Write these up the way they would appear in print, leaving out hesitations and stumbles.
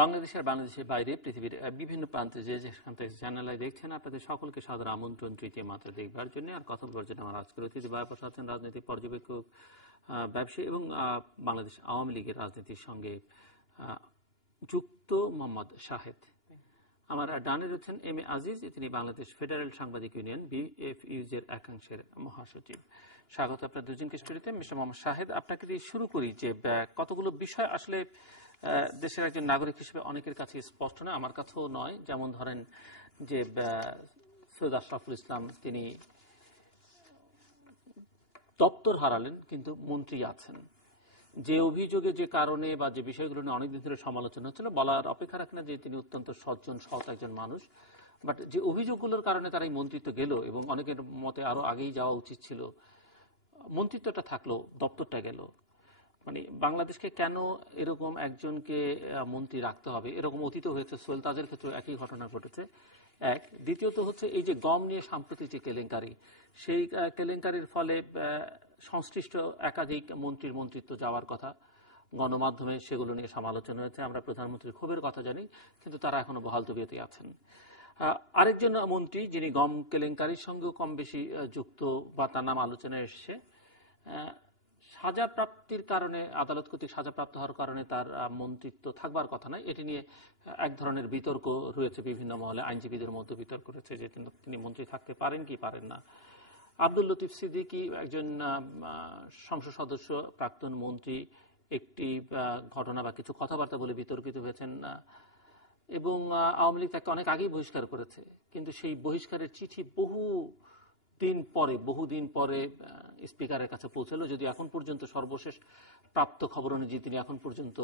বাংলাদেশের বাইরে পৃথিবীর বিভিন্ন প্রান্তে যেখান থেকে চ্যানেলে দেখছেন আপনাদের সকলকে সাদর আমন্ত্রণ তৃতীয় মাত্রা দেখবার জন্য। আর কথা বলার জন্য আমার আজকের অতিথি বায়াপাশে আছেন রাজনৈতিক পর্যবেক্ষক, ব্যবসায়ী এবং বাংলাদেশ আওয়ামী লীগের রাজনীতির সঙ্গে যুক্ত মোহাম্মদ শাহেদ। আমার ডানে রয়েছেন এম এ আজিজ, তিনি বাংলাদেশ ফেডারেল সাংবাদিক ইউনিয়ন বিএফইউজ এর একাংশের মহাসচিব। স্বাগত আপনার দুজনকে স্টুডিওতে। মিস্টার মোহাম্মদ শাহেদ, আপনাকে দিয়ে শুরু করি যে কতগুলো বিষয় আসলে দেশের একজন নাগরিক হিসেবে অনেকের কাছে স্পষ্ট নয়, আমার কাছেও নয়। যেমন ধরেন যে সৈয়দ আশরাফুল ইসলাম তিনি দপ্তর হারালেন কিন্তু মন্ত্রী আছেন। যে অভিযোগে, যে কারণে বা যে বিষয়গুলো নিয়ে অনেকদিন ধরে সমালোচনা হচ্ছিল, বলার অপেক্ষা রাখে না যে তিনি অত্যন্ত সজ্জন সৎ একজন মানুষ। বাট যে অভিযোগগুলোর কারণে তারা এই মন্ত্রিত্ব গেল এবং অনেকের মতে আরো আগেই যাওয়া উচিত ছিল, মন্ত্রিত্বটা থাকলো, দপ্তরটা গেল। মানে বাংলাদেশকে কেন এরকম একজনকে মন্ত্রী রাখতে হবে? এরকম অতীত হয়েছে, সোহেল তাজের ক্ষেত্রে একই ঘটনা ঘটেছে। এক, দ্বিতীয়ত হচ্ছে এই যে গম নিয়ে সাম্প্রতিক যে কেলেঙ্কারি, সেই কেলেঙ্কারির ফলে সংশ্লিষ্ট একাধিক মন্ত্রীর মন্ত্রিত্ব যাওয়ার কথা, গণমাধ্যমে সেগুলো নিয়ে সমালোচনা হয়েছে। আমরা প্রধানমন্ত্রীর ক্ষোভের কথা জানি, কিন্তু তারা এখনো বহাল তবিয়তে আছেন। আরেকজন মন্ত্রী যিনি গম কেলেঙ্কারির সঙ্গেও কম বেশি যুক্ত বা তার নাম আলোচনায় এসছে, সাজাপ্রাপ্তির কারণে, আদালত কর্তৃক সাজাপ্রাপ্ত হওয়ার কারণে তার মন্ত্রিত্ব থাকবার কথা নয়, এটি নিয়ে এক ধরনের বিতর্ক রয়েছে বিভিন্ন মহলে। আইনজীবীদের মধ্যে বিতর্ক রয়েছে যে তিনি মন্ত্রী থাকতে পারেন কি পারেন না। আব্দুল লতিফ সিদ্দিকী একজন সংসদ সদস্য, প্রাক্তন মন্ত্রী, একটি ঘটনা বা কিছু কথাবার্তা বলে বিতর্কিত হয়েছেন এবং আওয়ামী লীগ তাকে অনেক আগেই বহিষ্কার করেছে। কিন্তু সেই বহিষ্কারের চিঠি বহুদিন পরে স্পিকারের কাছে পৌঁছালো, যদি এখন পর্যন্ত সর্বশেষ প্রাপ্ত খবর অনুযায়ী তিনি এখন পর্যন্ত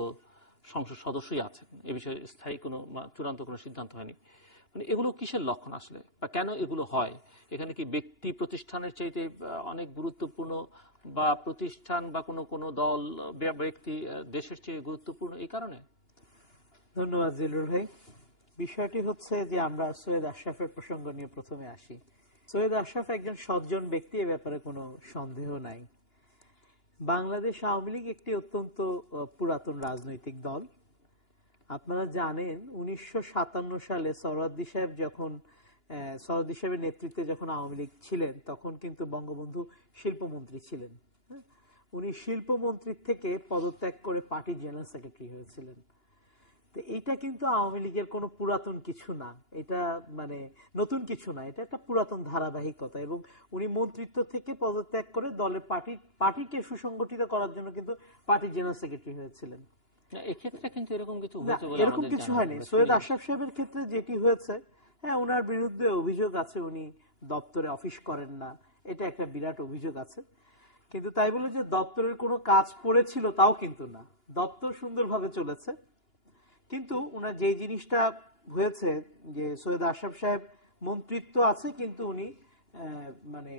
সংসদ সদস্যই আছেন। এ বিষয়ে স্থায়ী কোনো চূড়ান্ত কোনো সিদ্ধান্ত হয়নি। মানে এগুলো কিসের লক্ষণ আসলে, বা কেন এগুলো হয়? এখানে কি ব্যক্তি প্রতিষ্ঠানের চাইতে অনেক গুরুত্বপূর্ণ, বা প্রতিষ্ঠান বা কোনো দল ব্যক্তি দেশের চেয়ে গুরুত্বপূর্ণ এই কারণে? ধন্যবাদ জিলুর ভাই। বিষয়টি হচ্ছে যে আমরা সৈয়দ আশরাফের প্রসঙ্গ নিয়ে প্রথমে আসি। সৈয়দ আশরাফ একজন সজ্জন ব্যক্তি, এ ব্যাপারে কোনো সন্দেহ নাই। বাংলাদেশ আওয়ামী লীগ একটি অত্যন্ত পুরাতন রাজনৈতিক দল। আপনারা জানেন 1957 সালে সরওয়ার্দী সাহেবের নেতৃত্বে যখন আওয়ামী লীগ ছিলেন, তখন কিন্তু বঙ্গবন্ধু শিল্পমন্ত্রী ছিলেন। উনি শিল্পমন্ত্রীর থেকে পদত্যাগ করে পার্টি জেনারেল সেক্রেটারি হয়েছিলেন। তো এইটা কিন্তু আওয়ামী লীগের কোনো পুরাতন কিছু না, এটা মানে নতুন কিছু না, এটা একটা পুরাতন ধারাবাহিকতা। এবং উনি মন্ত্রিত্ব থেকে পদত্যাগ করে দলের পার্টিকে সুসংগঠিত করার জন্য কিন্তু পার্টি জেনারেল সেক্রেটারি হয়েছিলেন। এক্ষেত্রে কিন্তু এরকম কিছু হয়নি। সৈয়দ আশরাফ সাহেবের ক্ষেত্রে যেটি হয়েছে, হ্যাঁ, ওনার বিরুদ্ধে অভিযোগ আছে, উনি দপ্তরে অফিস করেন না, এটা একটা বিরাট অভিযোগ আছে। কিন্তু তাই বলে যে দপ্তরের কোনো কাজ পড়েছিল তাও কিন্তু না, দপ্তর সুন্দরভাবে চলেছে। কিন্তু ওনার যে জিনিসটা হয়েছে যে সৈয়দ আশরাফ সাহেব মন্ত্রিত্ব আছে কিন্তু উনি মানে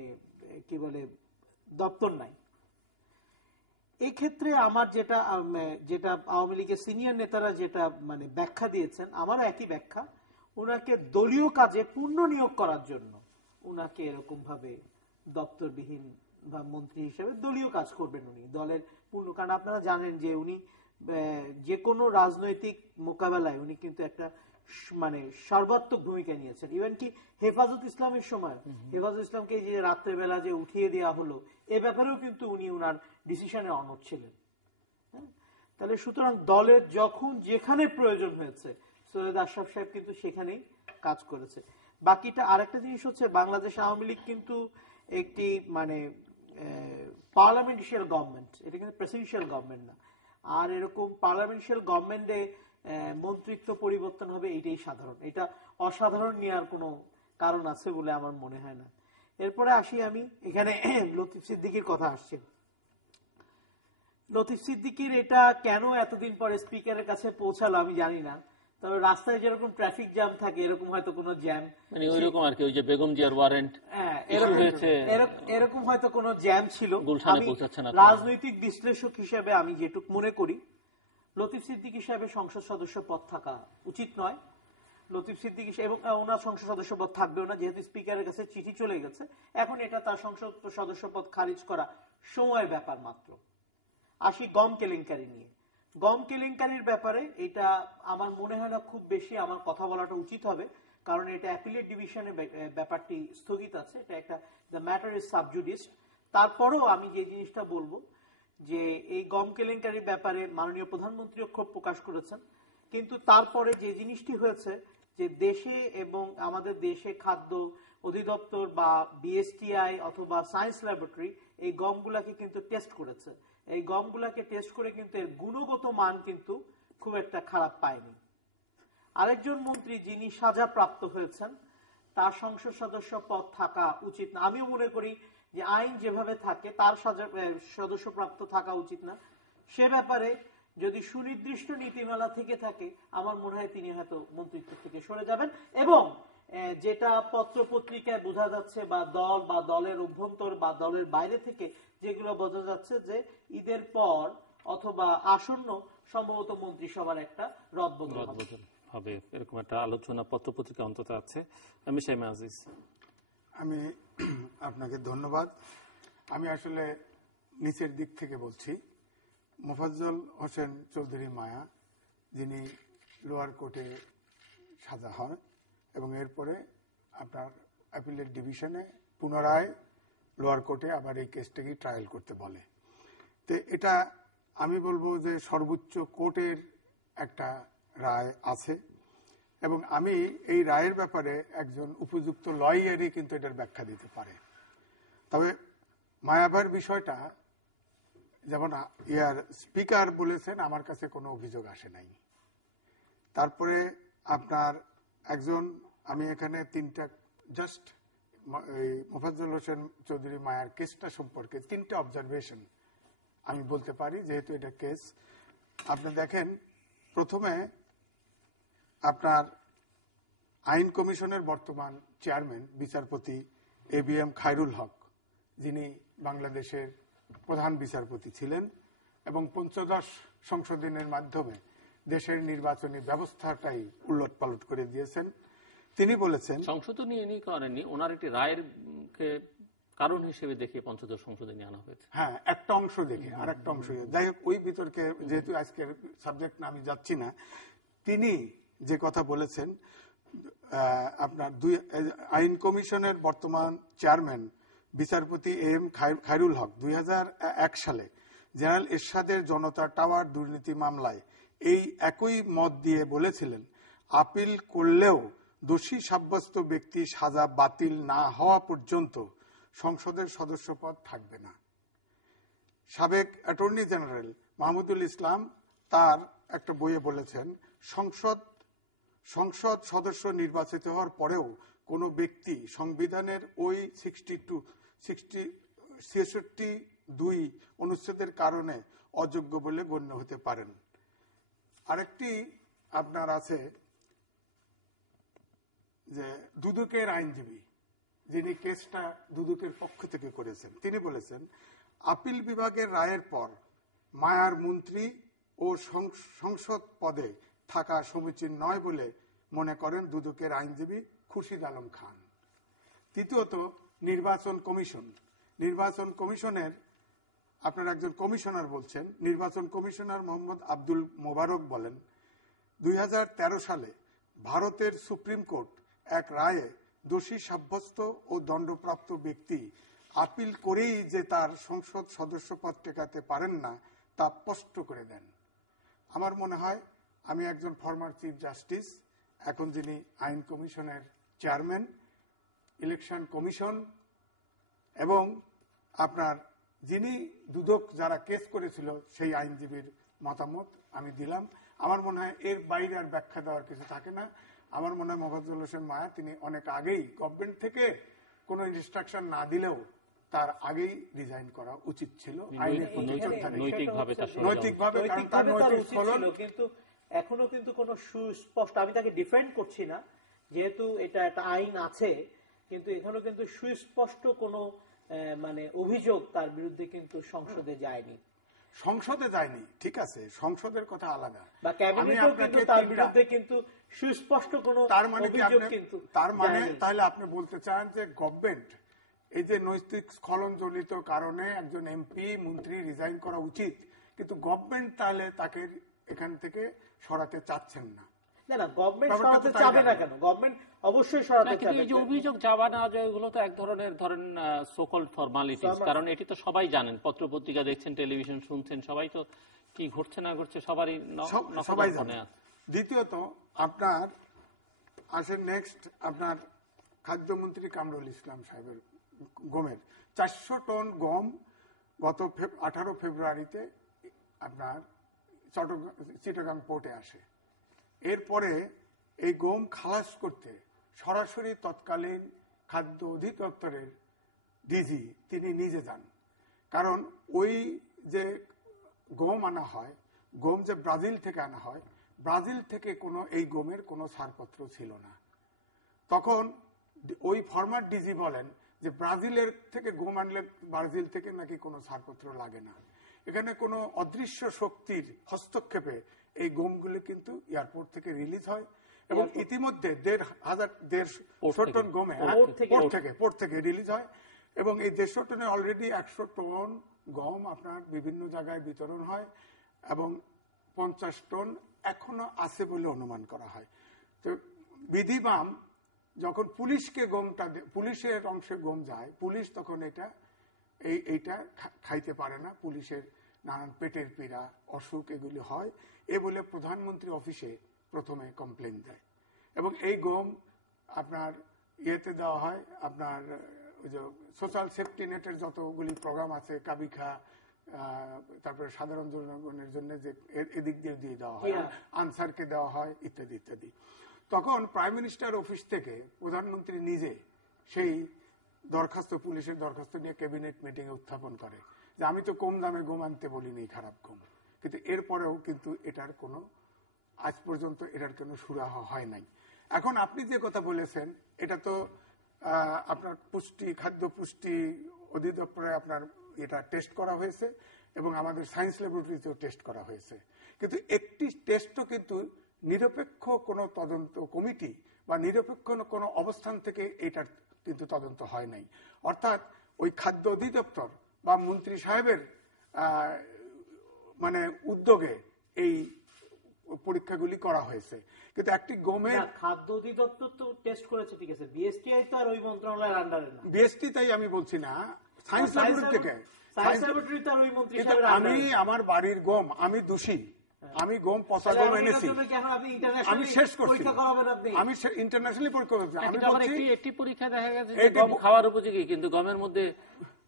কি বলে দপ্তর নাই। এই ক্ষেত্রে আমার যেটা আওয়ামী লীগের সিনিয়র নেতারা যেটা মানে ব্যাখ্যা দিয়েছেন, আমারও একই ব্যাখ্যা। ওনাকে দলীয় কাজে পূর্ণ নিয়োগ করার জন্য ওনাকে এরকম ভাবে দপ্তরবিহীন বা মন্ত্রী হিসেবে দলীয় কাজ করবেন উনি, দলের পূর্ণ। কারণ আপনারা জানেন যে উনি যে কোনো রাজনৈতিক মোকাবেলায় উনি কিন্তু একটা মানে সর্বাত্মক ভূমিকা নিয়েছেন। ইভেন কি হেফাজত ইসলামের সময় হেফাজত ইসলামকে যে রাত্রেবেলা যে উঠিয়ে দেওয়া হলো, এ ব্যাপারেও কিন্তু উনি উনার ডিসিশনে অনড় ছিলেন। তাহলে সুতরাং দলের যখন যেখানে প্রয়োজন হয়েছে সৈয়দ আশরাফ সাহেব কিন্তু সেখানেই কাজ করেছে। বাকিটা আরেকটা জিনিস হচ্ছে, বাংলাদেশ আওয়ামী লীগ কিন্তু একটি মানে পার্লামেন্টারিয়ান গভর্নমেন্ট, এটা কিন্তু প্রেসিডেন্সিয়াল গভর্নমেন্ট না। আর এরকম পার্লামেন্টারিয়াল গভর্নমেন্টে মন্ত্রিত্ব পরিবর্তন হবে, এইটাই সাধারণ। এটা অসাধারণ নেওয়ার কোনো কারণ আছে বলে আমার মনে হয় না। এরপরে আসি আমি এখানে লতিফ সিদ্দিকীর কথা আসছে। লতিফ সিদ্দিকীর এটা কেন এতদিন পরে স্পিকারের কাছে পৌঁছালো আমি জানি না, তবে রাস্তায় যেরকম ট্রাফিক জ্যাম থাকে এরকম হয়তো কোনো জ্যাম, মানে ওইরকম আর কি, ওই যে বেগম জিয়ার ওয়ারেন্ট এরকম হয়তো কোনো জ্যাম ছিল। রাজনৈতিক বিশ্লেষক হিসেবে আমি যেটুকু মনে করি, লতিফ সিদ্দিকী সাহেবের সংসদ সদস্য পদ থাকা উচিত নয়। লতিফ সিদ্দিকী এবং ওনার সংসদ সদস্য পদ থাকবেও না, যেহেতু স্পিকারের কাছে চিঠি চলে গেছে। এখন এটা তার সংসদ সদস্য পদ খারিজ করা সময়ের ব্যাপার মাত্র। আসি গম কেলেঙ্কারি নিয়ে। গম কেলেঙ্কারির ব্যাপারে এটা আমার মনে হয় না খুব বেশি আমার কথা বলাটা উচিত হবে, কারণ এটা অ্যাপিলেট ডিভিশনে ব্যাপারটি স্থগিত আছে, এটা একটা দ্য ম্যাটার ইজ সাবজুডিস। তারপরেও আমি যে জিনিসটা বলবো যে এই গম কেলেঙ্কারির ব্যাপারে মাননীয় প্রধানমন্ত্রীও ক্ষোভ প্রকাশ করেছেন, কিন্তু তারপরে যে জিনিসটি হয়েছে যে দেশে এবং আমাদের দেশে খাদ্য অধিদপ্তর বা বিএসটিআই অথবা সায়েন্স ল্যাবরেটরি এই গমগুলাকে কিন্তু টেস্ট করেছে। এই গমগুলাকে টেস্ট করে কিন্তু এর গুণগত মান কিন্তু খুব একটা খারাপ পায়নি। আরেকজন মন্ত্রী যিনি সাজা প্রাপ্ত হয়েছেন তার সংসদ সদস্য পদ থাকা উচিত না। আমিও মনে করি যে আইন যেভাবে থাকে তার সদস্যপ্রাপ্ত থাকা উচিত না। সে ব্যাপারে যদি সুনির্দিষ্ট নীতিমালা থেকে থাকে আমার মনে হয় তিনি হয়তো মন্ত্রিত্ব থেকে সরে যাবেন। এবং যেটা পত্র পত্রিকায় বোঝা যাচ্ছে বা দল বা দলের অভ্যন্তর বা দলের বাইরে থেকে যেগুলো বোঝা যাচ্ছে যে ঈদের পর অথবা আসন্ন সম্ভবত মন্ত্রিসভার একটা রদবদল হবে, এরকম একটা আলোচনা পত্র পত্রিকা অন্তত আছে। আমি শাইমা আজিজ, আমি আপনাকে ধন্যবাদ। আমি আসলে নিচের দিক থেকে বলছি। মোফাজ্জল হোসেন চৌধুরী মায়া, যিনি লোয়ার কোর্টে সাজা হয় এবং এরপরে আপনার অ্যাপিলেট ডিভিশনে পুনরায় লোয়ার কোর্টে আবার এই কেসটাকে ট্রায়াল করতে বলে। তো এটা আমি বলবো যে সর্বোচ্চ কোর্টের একটা রায় আছে এবং আমি এই রায়ের ব্যাপারে একজন উপযুক্ত লয়ারই কিন্তু এটার ব্যাখ্যা দিতে পারে। তবে মায়াবার বিষয়টা যেমন ইয়ার স্পিকার বলেছেন আমার কাছে কোনো অভিযোগ আসে নাই। তারপরে আপনার একজন, আমি এখানে তিনটা জাস্ট মোফাজ্জল হোসেন চৌধুরী মায়ার কেসটা সম্পর্কে তিনটা অবজারভেশন আমি বলতে পারি, যেহেতু এটা কেস। আপনি দেখেন, প্রথমে আপনার আইন কমিশনের বর্তমান চেয়ারম্যান বিচারপতি ABM খায়রুল হক, যিনি বাংলাদেশের প্রধান বিচারপতি ছিলেন এবং পঞ্চদশ সংশোধনের মাধ্যমে দেশের নির্বাচনী ব্যবস্থাটাই উলটপালট করে দিয়েছেন। তিনি বলেছেন সংশোধনী এনে করেননি, ওনার একটি রায়ের কারণ হিসেবে দেখিয়ে পঞ্চদশ সংশোধনী আনা হয়েছে। হ্যাঁ, একটা অংশ দেখে আর একটা অংশ। যাই হোক, ওই বিতর্কে যেহেতু আজকের সাবজেক্ট না আমি যাচ্ছি না। তিনি যে কথা বলেছেন, আপনার আইন কমিশনের বর্তমান চেয়ারম্যান বিচারপতি AM খায়রুল হক 2001 সালে জেনারেল এরশাদের জনতা টাওয়ার দুর্নীতি মামলায় এই একই মত দিয়ে বলেছিলেন, আপিল করলেও দোষী সাব্যস্ত ব্যক্তি সাজা বাতিল না হওয়া পর্যন্ত সংসদের সদস্যপদ থাকবে না। সাবেক অ্যাটর্নি জেনারেল মাহমুদুল ইসলাম তার একটা বইয়ে বলেছেন, সংসদ সদস্য নির্বাচিত হওয়ার পরেও কোনো ব্যক্তি সংবিধানের ওই 66(2) অনুচ্ছেদের কারণে অযোগ্য বলে গণ্য হতে পারেন। আরেকটি আপনার আছে যে দুদকের আইনজীবী, যিনি কেসটা দুদকের পক্ষ থেকে করেছেন, তিনি বলেছেন, আপিল বিভাগের রায়ের পর মায়ার মন্ত্রী ও সংসদ পদে থাকা সমীচীন নয় বলে মনে করেন দুদকের আইনজীবী খুরশিদ আলম খান। তৃতীয়ত, নির্বাচন কমিশনের আপনার একজন কমিশনার বলছেন, নির্বাচন কমিশনার মোহাম্মদ আব্দুল মোবারক বলেন, 2013 সালে ভারতের সুপ্রিম কোর্ট এক রায়ে দোষী সাব্যস্ত ও দণ্ডপ্রাপ্ত ব্যক্তি আপিল করেই যে তার সংসদ সদস্যপদ টেকাতে পারেন না তা স্পষ্ট করে দেন। আমার মনে হয়, আমি একজন ফরমার চিফ জাস্টিস, এখন যিনি আইন কমিশনের চেয়ারম্যান, ইলেকশন কমিশন এবং আপনার যিনি দুদক যারা কেস করেছিল সেই আইনজীবীর মতামত আমি দিলাম। আমার মনে হয় এর বাইরে আর ব্যাখ্যা দেওয়ার কিছু থাকে না। আমার মনে হয় মোফাজ্জল হোসেন মায়া তিনি অনেক আগেই গভর্নমেন্ট থেকে কোনো ইনস্ট্রাকশন না দিলেও তার আগেই রিজাইন করা উচিত ছিল নৈতিকভাবে, কারণ তার নৈতিক ফলন। কিন্তু এখনো কিন্তু কোনো সুস্পষ্ট, আমি তাকে ডিফেন্ড করছি না, যেহেতু এটা একটা আইন আছে, কিন্তু এখনো কিন্তু সুস্পষ্ট কোনো মানে অভিযোগ তার বিরুদ্ধে কিন্তু সংসদে যায়নি। ঠিক আছে, সংসদের কথা আলাদা, বা ক্যাবিনেটও কিন্তু তার বিরুদ্ধে কিন্তু সুস্পষ্ট কোনো অভিযোগ কিন্তু তার মানে তাহলে আপনি বলতে চান যে গভর্নমেন্ট এই যে নৈতিক স্খলন জনিত কারণে একজন MP মন্ত্রী রিজাইন করা উচিত, কিন্তু গভর্নমেন্ট তাহলে তাকে এখান থেকে সরাতে চাচ্ছেন না। না না, গভর্নমেন্ট ব্যাপারটা সরাতে তো তাই চাবে না না। কেন? গভর্নমেন্ট অবশ্যই সরাতে না, কিন্তু চাবে। এই যে অভিযোগ যাওয়া না যাওয়া এগুলো তো এক ধরনের ধরেন সোকল্ড ফর্মালিটিস, কারণ এটি তো সবাই জানেন, পত্রপত্রিকা দেখছেন, টেলিভিশন শুনছেন, সবাই তো কি ঘটছে না ঘটছে সবারই সবাই নখদর্পণে জানে। আছে। দ্বিতীয়ত আপনার আসেন নেক্সট আপনার খাদ্যমন্ত্রী কামরুল ইসলাম সাহেবের গমের 400 টন গম গত 18 ফেব্রুয়ারিতে আপনার চিটাগাং পোর্টে আসে। এরপরে এই গম খালাস করতে সরাসরি তৎকালীন খাদ্য অধিদপ্তরের ডিজি তিনি নিজে যান। কারণ ওই যে গম আনা হয়, গম যে ব্রাজিল থেকে আনা হয়, ব্রাজিল থেকে কোনো এই গমের কোনো ছাড়পত্র ছিল না। তখন ওই ফরমার ডিজি বলেন যে ব্রাজিলের থেকে গম আনলে ব্রাজিল থেকে নাকি কোনো ছাড়পত্র লাগে না। এখানে কোনো অদৃশ্য শক্তির হস্তক্ষেপে এই গমগুলো কিন্তু এয়ারপোর্ট থেকে রিলিজ হয় এবং ইতিমধ্যে 1,500 টন গমে পোর্ট থেকে রিলিজ হয় এবং এই 150 টনে অলরেডি 100 টন গম আপনার বিভিন্ন জায়গায় বিতরণ হয় এবং 50 টন এখনো আছে বলে অনুমান করা হয়। তো বিধিবাম যখন পুলিশকে পুলিশের অংশে গম যায়, পুলিশ তখন এইটা খাইতে পারে না, পুলিশের নানান পেটের পীড়া, অসুখ এগুলি হয়, এ বলে প্রধানমন্ত্রী অফিসে প্রথমে কমপ্লেন দেয় এবং এই গম আপনার ইয়েতে দেওয়া হয়, আপনার ওই যে সোশ্যাল সেফটি নেটের যতগুলি প্রোগ্রাম আছে, কাবিখা, তারপরে সাধারণ জনগণের জন্য যে এদিক দিয়ে দিয়ে দেওয়া হয়, আনসারকে দেওয়া হয়, ইত্যাদি ইত্যাদি। তখন প্রাইম মিনিস্টার অফিস থেকে প্রধানমন্ত্রী নিজে সেই পুলিশের দরখাস্ত নিয়ে ক্যাবিনেট মিটিং এ উত্থাপন করে যে আমি তো কম দামে গম আনতে বলিনি, খারাপ গম। কিন্তু এরপরেও কিন্তু এটার কোনো আজ পর্যন্ত এটার কোনো সুরাহা হয় নাই। এখন আপনি যে কথা বলেছেন এটা তো আপনার খাদ্য পুষ্টি অধিদপ্তরে আপনার এটা টেস্ট করা হয়েছে এবং আমাদের সায়েন্স ল্যাবরেটরিতেও টেস্ট করা হয়েছে, কিন্তু একটি টেস্টও কিন্তু নিরপেক্ষ কোনো তদন্ত কমিটি বা নিরপেক্ষ কোনো অবস্থান থেকে এটার কিন্তু তদন্ত হয় নাই। অর্থাৎ ওই খাদ্য অধিদপ্তর বা মন্ত্রী সাহেবের মানে উদ্যোগে এই পরীক্ষাগুলি করা হয়েছে, কিন্তু একটি গমের খাদ্য অধিদপ্তর তো টেস্ট করেছে, ঠিক আছে, বিএসটিআই তো আর ওই মন্ত্রণালয়ের আন্ডারে না। বিএসটি তাই আমি বলছি না, সায়েন্স ল্যাবরেটরি থেকে। আমি আমার বাড়ির গম আমি দোষী, আমি গম পচা গম এনেছি, আমি শেষ করছি, আমি ইন্টারন্যাশনালি পরীক্ষা করছি। আমি বলছি একটি পরীক্ষা দেখা গেছে যে গম খাওয়ার উপযোগী, কিন্তু গমের মধ্যে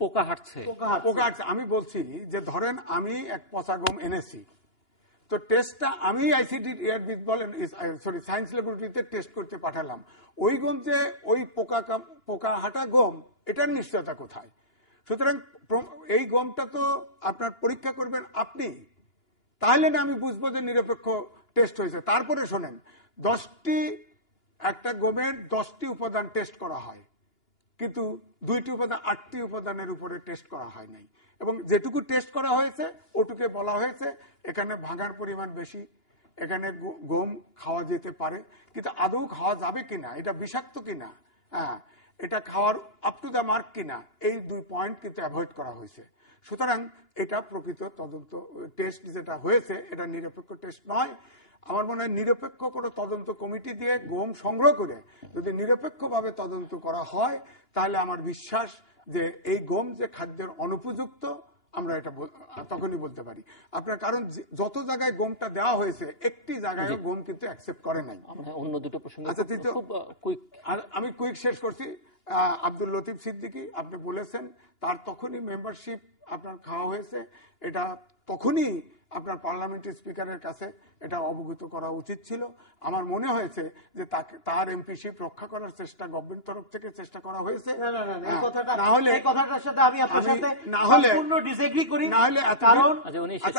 পোকা হাঁটছে। আমি বলছি যে ধরেন আমি এক পচা গম এনেছি, তো টেস্টটা আমি আইসিডি বলেন সরি সায়েন্স ল্যাবরেটরিতে টেস্ট করতে পাঠালাম, ওই গম যে ওই পোকা হাঁটা গম, এটার নিশ্চয়তা কোথায়? সুতরাং এই গমটা তো আপনার পরীক্ষা করবেন আপনি, তাহলে না আমি বুঝবো যে নিরপেক্ষ টেস্ট হয়েছে। তারপরে শোনেন, একটা গমের 10টি উপাদান টেস্ট করা হয়, কিন্তু 2টি উপাদান 8টি উপাদানের উপরে টেস্ট করা হয় নাই এবং যেটুকু টেস্ট করা হয়েছে ওটুকে বলা হয়েছে এখানে ভাঙার পরিমাণ বেশি, এখানে গম খাওয়া যেতে পারে, কিন্তু আদৌ খাওয়া যাবে কিনা, এটা বিষাক্ত কিনা, হ্যাঁ এটা খাওয়ার আপ টু দ্য মার্ক কিনা, এই 2 পয়েন্ট কিন্তু অ্যাভয়েড করা হয়েছে। সুতরাং এটা প্রকৃত তদন্ত টেস্ট যেটা হয়েছে এটা নিরপেক্ষ টেস্ট নয়। আমার মনে হয় নিরপেক্ষ কোনো তদন্ত কমিটি দিয়ে গম সংগ্রহ করে যদি নিরপেক্ষভাবে তদন্ত করা হয় তাহলে আমার বিশ্বাস যে এই গম যে খাদ্যের অনুপযুক্ত আমরা এটা তখনই বলতে পারি আপনার, কারণ যত জায়গায় গমটা দেওয়া হয়েছে একটি জায়গায় গম কিন্তু অ্যাকসেপ্ট করে নাই। অন্য দুটো প্রশ্ন আমি কুইক শেষ করছি। আব্দুল লতিফ সিদ্দিকী আপনি বলেছেন তার তখনই মেম্বারশিপ আপনার খাওয়া হয়েছে, এটা তখনই আপনার পার্লামেন্টারি স্পিকারের কাছে এটা অবগত করা উচিত ছিল। আমার মনে হয়েছে যে তার এমপিশিপ রক্ষা করার চেষ্টা গভর্নমেন্ট তরফ থেকে চেষ্টা করা হয়েছে।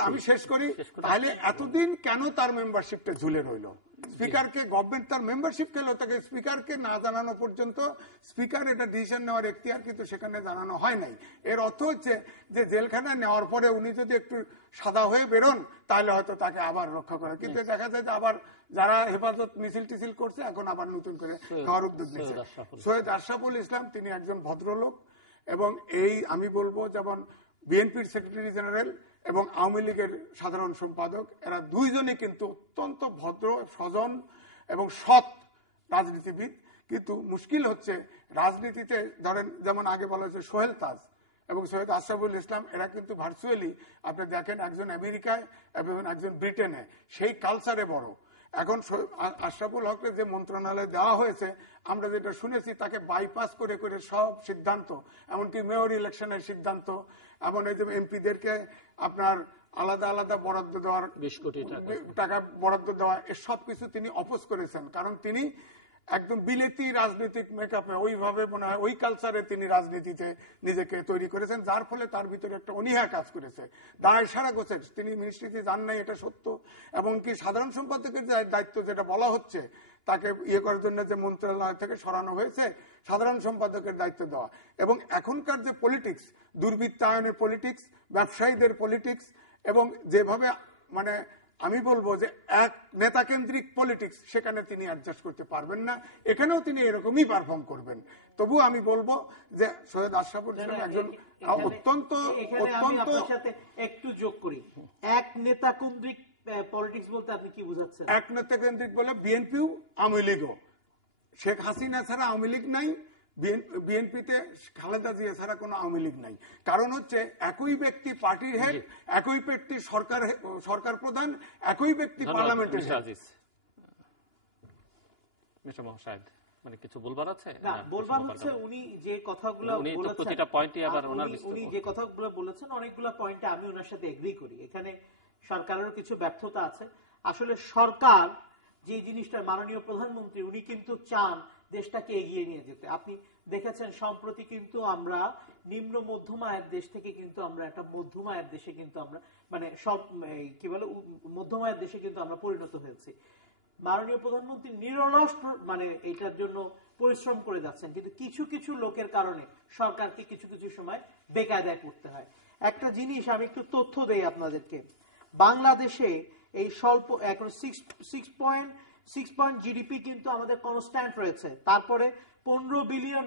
আমি শেষ করি, তাহলে এতদিন কেন তার মেম্বারশিপটা ঝুলে রইল? স্পিকারকে গভর্নমেন্ট তার মেম্বারশিপ খেলো, তাকে স্পিকারকে না জানানো পর্যন্ত স্পিকার এটা ডিসিশন নেওয়ার এখতিয়ার কিন্তু সেখানে জানানো হয় নাই। এর অর্থ হচ্ছে যে জেলখানায় নেওয়ার পরে উনি যদি একটু সাদা হয়ে বেরোন তাহলে হয়তো তাকে আবার রক্ষা করে, কিন্তু দেখা যায় যে আবার যারা হেফাজত মিছিল টিছিল করছে এখন আবার নতুন করে খাওয়ার উদ্যোগ নিচ্ছে। সৈয়দ আশরাফুল ইসলাম তিনি একজন ভদ্রলোক এবং এই আমি বলবো যেমন বিএনপির সেক্রেটারি জেনারেল এবং আওয়ামী লীগের সাধারণ সম্পাদক, এরা দুইজনই কিন্তু অত্যন্ত ভদ্র, স্বজন এবং সৎ রাজনীতিবিদ। কিন্তু মুশকিল হচ্ছে রাজনীতিতে ধরেন যেমন আগে বলা হয়েছে সোহেল তাজ এবং সৈয়দ আশরাফুল ইসলাম, এরা কিন্তু ভার্চুয়ালি আপনি দেখেন একজন আমেরিকায় এবং একজন ব্রিটেনে, সেই কালচারে বড়। এখন আশরাফুল হককে যে মন্ত্রণালয় দেওয়া হয়েছে, আমরা যেটা শুনেছি তাকে বাইপাস করে করে সব সিদ্ধান্ত, এমনকি মেয়র ইলেকশনের সিদ্ধান্ত, এমন এই যে এমপিদেরকে আপনার আলাদা আলাদা বরাদ্দ দেওয়ার 20 কোটি টাকা বরাদ্দ দেওয়া, এসব কিছু তিনি অপোজ করেছেন। কারণ তিনি একদম বিলেতি রাজনৈতিক মেকআপে ওইভাবে মনে হয় ওই কালচারে তিনি রাজনীতিতে নিজেকে তৈরি করেছেন, যার ফলে তার ভিতরে একটা অনীহা কাজ করেছে। দায় সারা গোছেন, তিনি মিনিস্ট্রিতে যান নাই, এটা সত্য। এমনকি সাধারণ সম্পাদকের দায়িত্ব যেটা বলা হচ্ছে তাকে ইয়ে করার জন্য যে মন্ত্রণালয় থেকে সরানো হয়েছে, সাধারণ সম্পাদকের দায়িত্ব দেওয়া। এবং এখনকার যে পলিটিক্স, দুর্বৃত্তায়নের পলিটিক্স, ব্যবসায়ীদের পলিটিক্স, এবং যেভাবে মানে আমি বলবো যে এক নেতাকেন্দ্রিক পলিটিক্স, সেখানে তিনি অ্যাডজাস্ট করতে পারবেন না। এখানেও তিনি এরকমই পারফর্ম করবেন। তবু আমি বলবো যে সৈয়দ আশরাফুল ইসলাম একজন অত্যন্ত সাথে একটু যোগ করি, এক নেতাকেন্দ্রিক পলিটিক্স বলতে আপনি কি বুঝাচ্ছেন? এক নেতাকেন্দ্রিক বলে বিএনপিও আওয়ামী লীগও, শেখ হাসিনা ছাড়া আওয়ামী লীগ নাই, বিএনপিতে খালেদা জিয়া ছাড়া কোনো আওয়ামী লীগ নাই। কারণ হচ্ছে একই ব্যক্তি পার্টির হেড, একই ব্যক্তি সরকার প্রধান, একই ব্যক্তি পার্লামেন্টের হেড। মানে কিছু বলবার আছে? না, বলবার হচ্ছে উনি যে কথাগুলো বলেছেন, প্রতিটা পয়েন্টই আবার উনি যে কথাগুলো বলেছেন অনেকগুলো পয়েন্টে আমি ওনার সাথে এগ্রি করি। এখানে সরকারের কিছু ব্যর্থতা আছে। আসলে সরকার যে জিনিসটা, মাননীয় প্রধানমন্ত্রী উনি কিন্তু চান দেশটাকে এগিয়ে নিয়ে যেতে। আপনি দেখেছেন সম্প্রতি কিন্তু আমরা নিম্ন মধ্যম আয়ের দেশ থেকে কিন্তু আমরা একটা মধ্যম আয়ের দেশে কিন্তু আমরা মানে সব কি বলে মধ্যম আয়ের দেশে কিন্তু আমরা পরিণত হয়েছি। মাননীয় প্রধানমন্ত্রী নিরলস মানে এটার জন্য পরিশ্রম করে যাচ্ছেন, কিন্তু কিছু কিছু লোকের কারণে সরকারকে কিছু কিছু সময় বেকায়দায় করতে হয়। একটা জিনিস আমি একটু তথ্য দেই আপনাদেরকে। বাংলাদেশে এই স্বল্প এখন 6 জিডিপি কিন্তু আমাদের কনস্ট্যান্ট রয়েছে। তারপরে $15 বিলিয়ন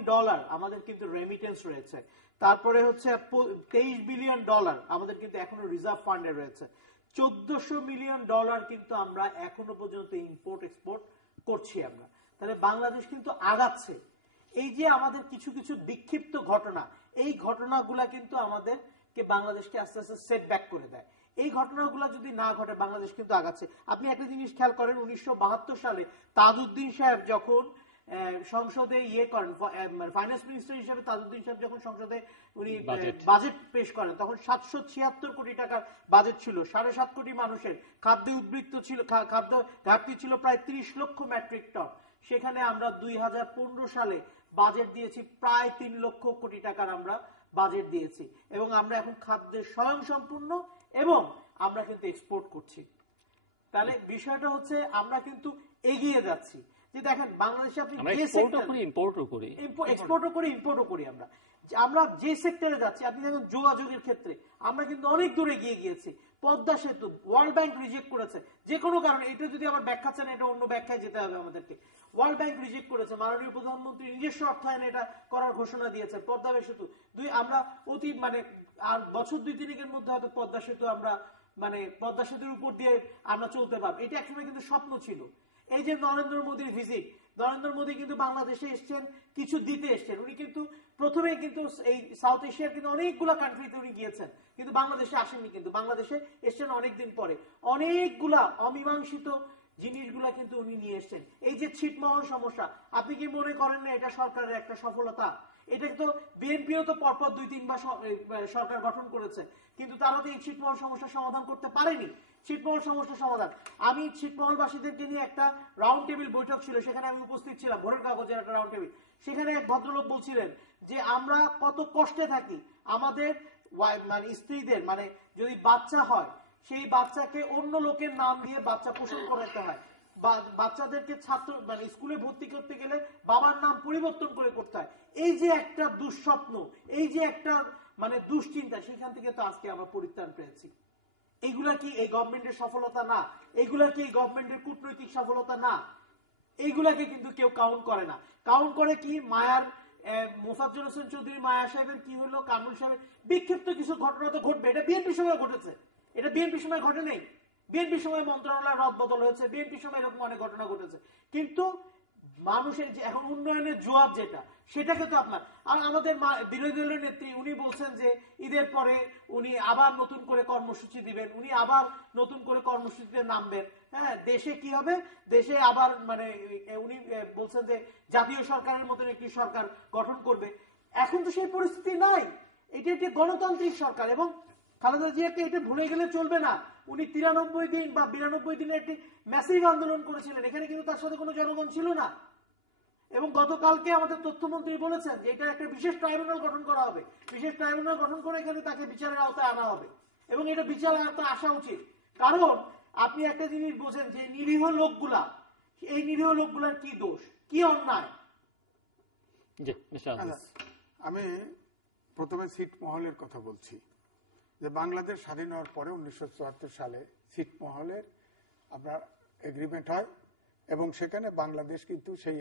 আমাদের কিন্তু রেমিটেন্স রয়েছে। তারপরে হচ্ছে $23 বিলিয়ন আমাদের কিন্তু এখনো রিজার্ভ ফান্ডে রয়েছে। $1400 মিলিয়ন কিন্তু আমরা এখনো পর্যন্ত ইম্পোর্ট এক্সপোর্ট করছি আমরা। তাহলে বাংলাদেশ কিন্তু আগাচ্ছে। এই যে আমাদের কিছু কিছু বিক্ষিপ্ত ঘটনা, এই ঘটনাগুলা কিন্তু আমাদেরকে বাংলাদেশকে আস্তে আস্তে সেট ব্যাক করে দেয়। এই ঘটনাগুলো যদি না ঘটে বাংলাদেশ কিন্তু আগাচ্ছে। আপনি একটা জিনিস খেয়াল করেন, 1972 সালে তাজউদ্দিন সাহেব যখন সংসদে করেন, ফাইন্যান্স মিনিস্টার হিসেবে তাজউদ্দিন সাহেব যখন সংসদে উনি বাজেট পেশ করেন, তখন 776 কোটি টাকার বাজেট ছিল। 7.5 কোটি মানুষের খাদ্যে উদ্বৃত্ত ছিল, খাদ্য ঘাটতি ছিল প্রায় 30 লক্ষ মেট্রিক টন। সেখানে আমরা 2015 সালে বাজেট দিয়েছি প্রায় 3 লক্ষ কোটি টাকার আমরা বাজেট দিয়েছি, এবং আমরা এখন খাদ্যের স্বয়ংসম্পূর্ণ এবং আমরা কিন্তু এক্সপোর্ট করছি। তাহলে বিষয়টা হচ্ছে আমরা কিন্তু এগিয়ে যাচ্ছি। যে দেখেন বাংলাদেশে আপনি এক্সপোর্টও করি ইম্পোর্টও করি, আমরা যে সেক্টরে যাচ্ছি, আপনি দেখেন যোগাযোগের ক্ষেত্রে আমরা কিন্তু অনেক দূরে এগিয়ে গিয়েছি। পদ্মা সেতু ওয়ার্ল্ড ব্যাংক রিজেক্ট করেছে যে কোনো কারণে, এটা যদি আমার ব্যাখ্যা চান এটা অন্য ব্যাখ্যায় যেতে হবে আমাদেরকে। ওয়ার্ল্ড ব্যাংক রিজেক্ট করেছে, মাননীয় প্রধানমন্ত্রী নিজস্ব অর্থায়নে এটা করার ঘোষণা দিয়েছে। পদ্মা সেতু আমরা অতি মানে আর বছর 2-3 মধ্যে হয়তো পদ্মা সেতু আমরা মানে পদ্মা সেতুর উপর দিয়ে আমরা চলতে পারবো। এটা একসময় কিন্তু স্বপ্ন ছিল। এই যে নরেন্দ্র মোদীর ভিজিট, নরেন্দ্র মোদী কিন্তু বাংলাদেশে এসছেন, কিছু দিতে এসছেন। উনি কিন্তু প্রথমে কিন্তু এই সাউথ এশিয়ার কিন্তু অনেকগুলা কান্ট্রিতে উনি গিয়েছেন, কিন্তু বাংলাদেশে আসেননি। কিন্তু বাংলাদেশে এসছেন অনেকদিন পরে, অনেকগুলা অমীমাংসিত জিনিসগুলা কিন্তু উনি নিয়ে এসছেন। এই যে ছিটমহল সমস্যা, আপনি কি মনে করেন না এটা সরকারের একটা সফলতা? এটা তো বিএনপিও তো পরপর 2-3 বার সরকার গঠন করেছে, কিন্তু তারা তো এই ছিটমহল সমস্যার সমাধান করতে পারেনি। ছিটমহল সমস্যার সমাধান, আমি ছিটমহলবাসীদেরকে নিয়ে একটা রাউন্ড টেবিল বৈঠক ছিল, সেখানে আমি উপস্থিত ছিলাম, ভোরের কাগজের একটা রাউন্ড টেবিল। সেখানে এক ভদ্রলোক বলছিলেন যে আমরা কত কষ্টে থাকি, আমাদের মানে স্ত্রীদের মানে যদি বাচ্চা হয় সেই বাচ্চাকে অন্য লোকের নাম দিয়ে বাচ্চা পোষণ করাতে হয়, বাচ্চাদেরকে ছাত্র মানে স্কুলে ভর্তি করতে গেলে বাবার নাম পরিবর্তন করে করতে হয়। এই যে একটা দুঃস্বপ্ন, এই যে একটা মানে দুশ্চিন্তা, সেখান থেকে তো আজকে আমরা পরিত্রাণ পেয়েছি। এইগুলা কি এই গভর্নমেন্টের সফলতা না? এইগুলা কি এই গভর্নমেন্টের কূটনৈতিক সফলতা না? এইগুলাকে কিন্তু কেউ কাউন্ট করে না। কাউন্ট করে কি মায়ার মোফাজ্জল হোসেন চৌধুরী মায়া সাহেবের কি হলো, কামরুল সাহেবের বিক্ষিপ্ত কিছু ঘটনা তো ঘটবে, এটা বিএনপির সময় ঘটেছে, এটা বিএনপির সময় ঘটে নেই। বিএনপির সময় মন্ত্রণালয় রদবদল হয়েছে, বিএনপির সময় এরকম অনেক ঘটনা ঘটেছে, কিন্তু মানুষের যে এখন উন্নয়নের জোয়ার যেটা, সেটাকে তো আপনার আমাদের বিরোধী দলের নেত্রী উনি বলছেন যে ঈদের পরে উনি আবার নতুন করে কর্মসূচি দিবেন, উনি আবার নতুন করে কর্মসূচিতে নামবেন। হ্যাঁ, দেশে কি হবে, দেশে আবার মানে উনি বলছেন যে জাতীয় সরকারের মতন একটি সরকার গঠন করবে। এখন তো সেই পরিস্থিতি নাই, এটি একটি গণতান্ত্রিক সরকার এবং খালেদা জিয়াকে এটা ভুলে গেলে চলবে না। উনি 93 দিন বা 92 দিনে একটি ম্যাসিভ আন্দোলন করেছিলেন, এখানে কিন্তু তার সাথে কোনো জনগণ ছিল না। এবং গতকালকে আমাদের তথ্যমন্ত্রী বলেছেন যে এটা একটা বিশেষ ট্রাইব্যুনাল গঠন করা হবে, বিশেষ ট্রাইব্যুনাল গঠন করে এখানে তাকে বিচারের আওতায় আনা হবে এবং এটা বিচারের আওতায় আসা উচিত। কারণ আপনি একটা জিনিস বোঝেন যে নিরীহ লোকগুলা, এই নিরীহ লোকগুলার কি দোষ, কি অন্যায়? আমি প্রথমে ছিটমহলের কথা বলছি যে বাংলাদেশ স্বাধীন হওয়ার পরে 1974 সালে ছিটমহলের আপনার এগ্রিমেন্ট হয় এবং সেখানে বাংলাদেশ কিন্তু সেই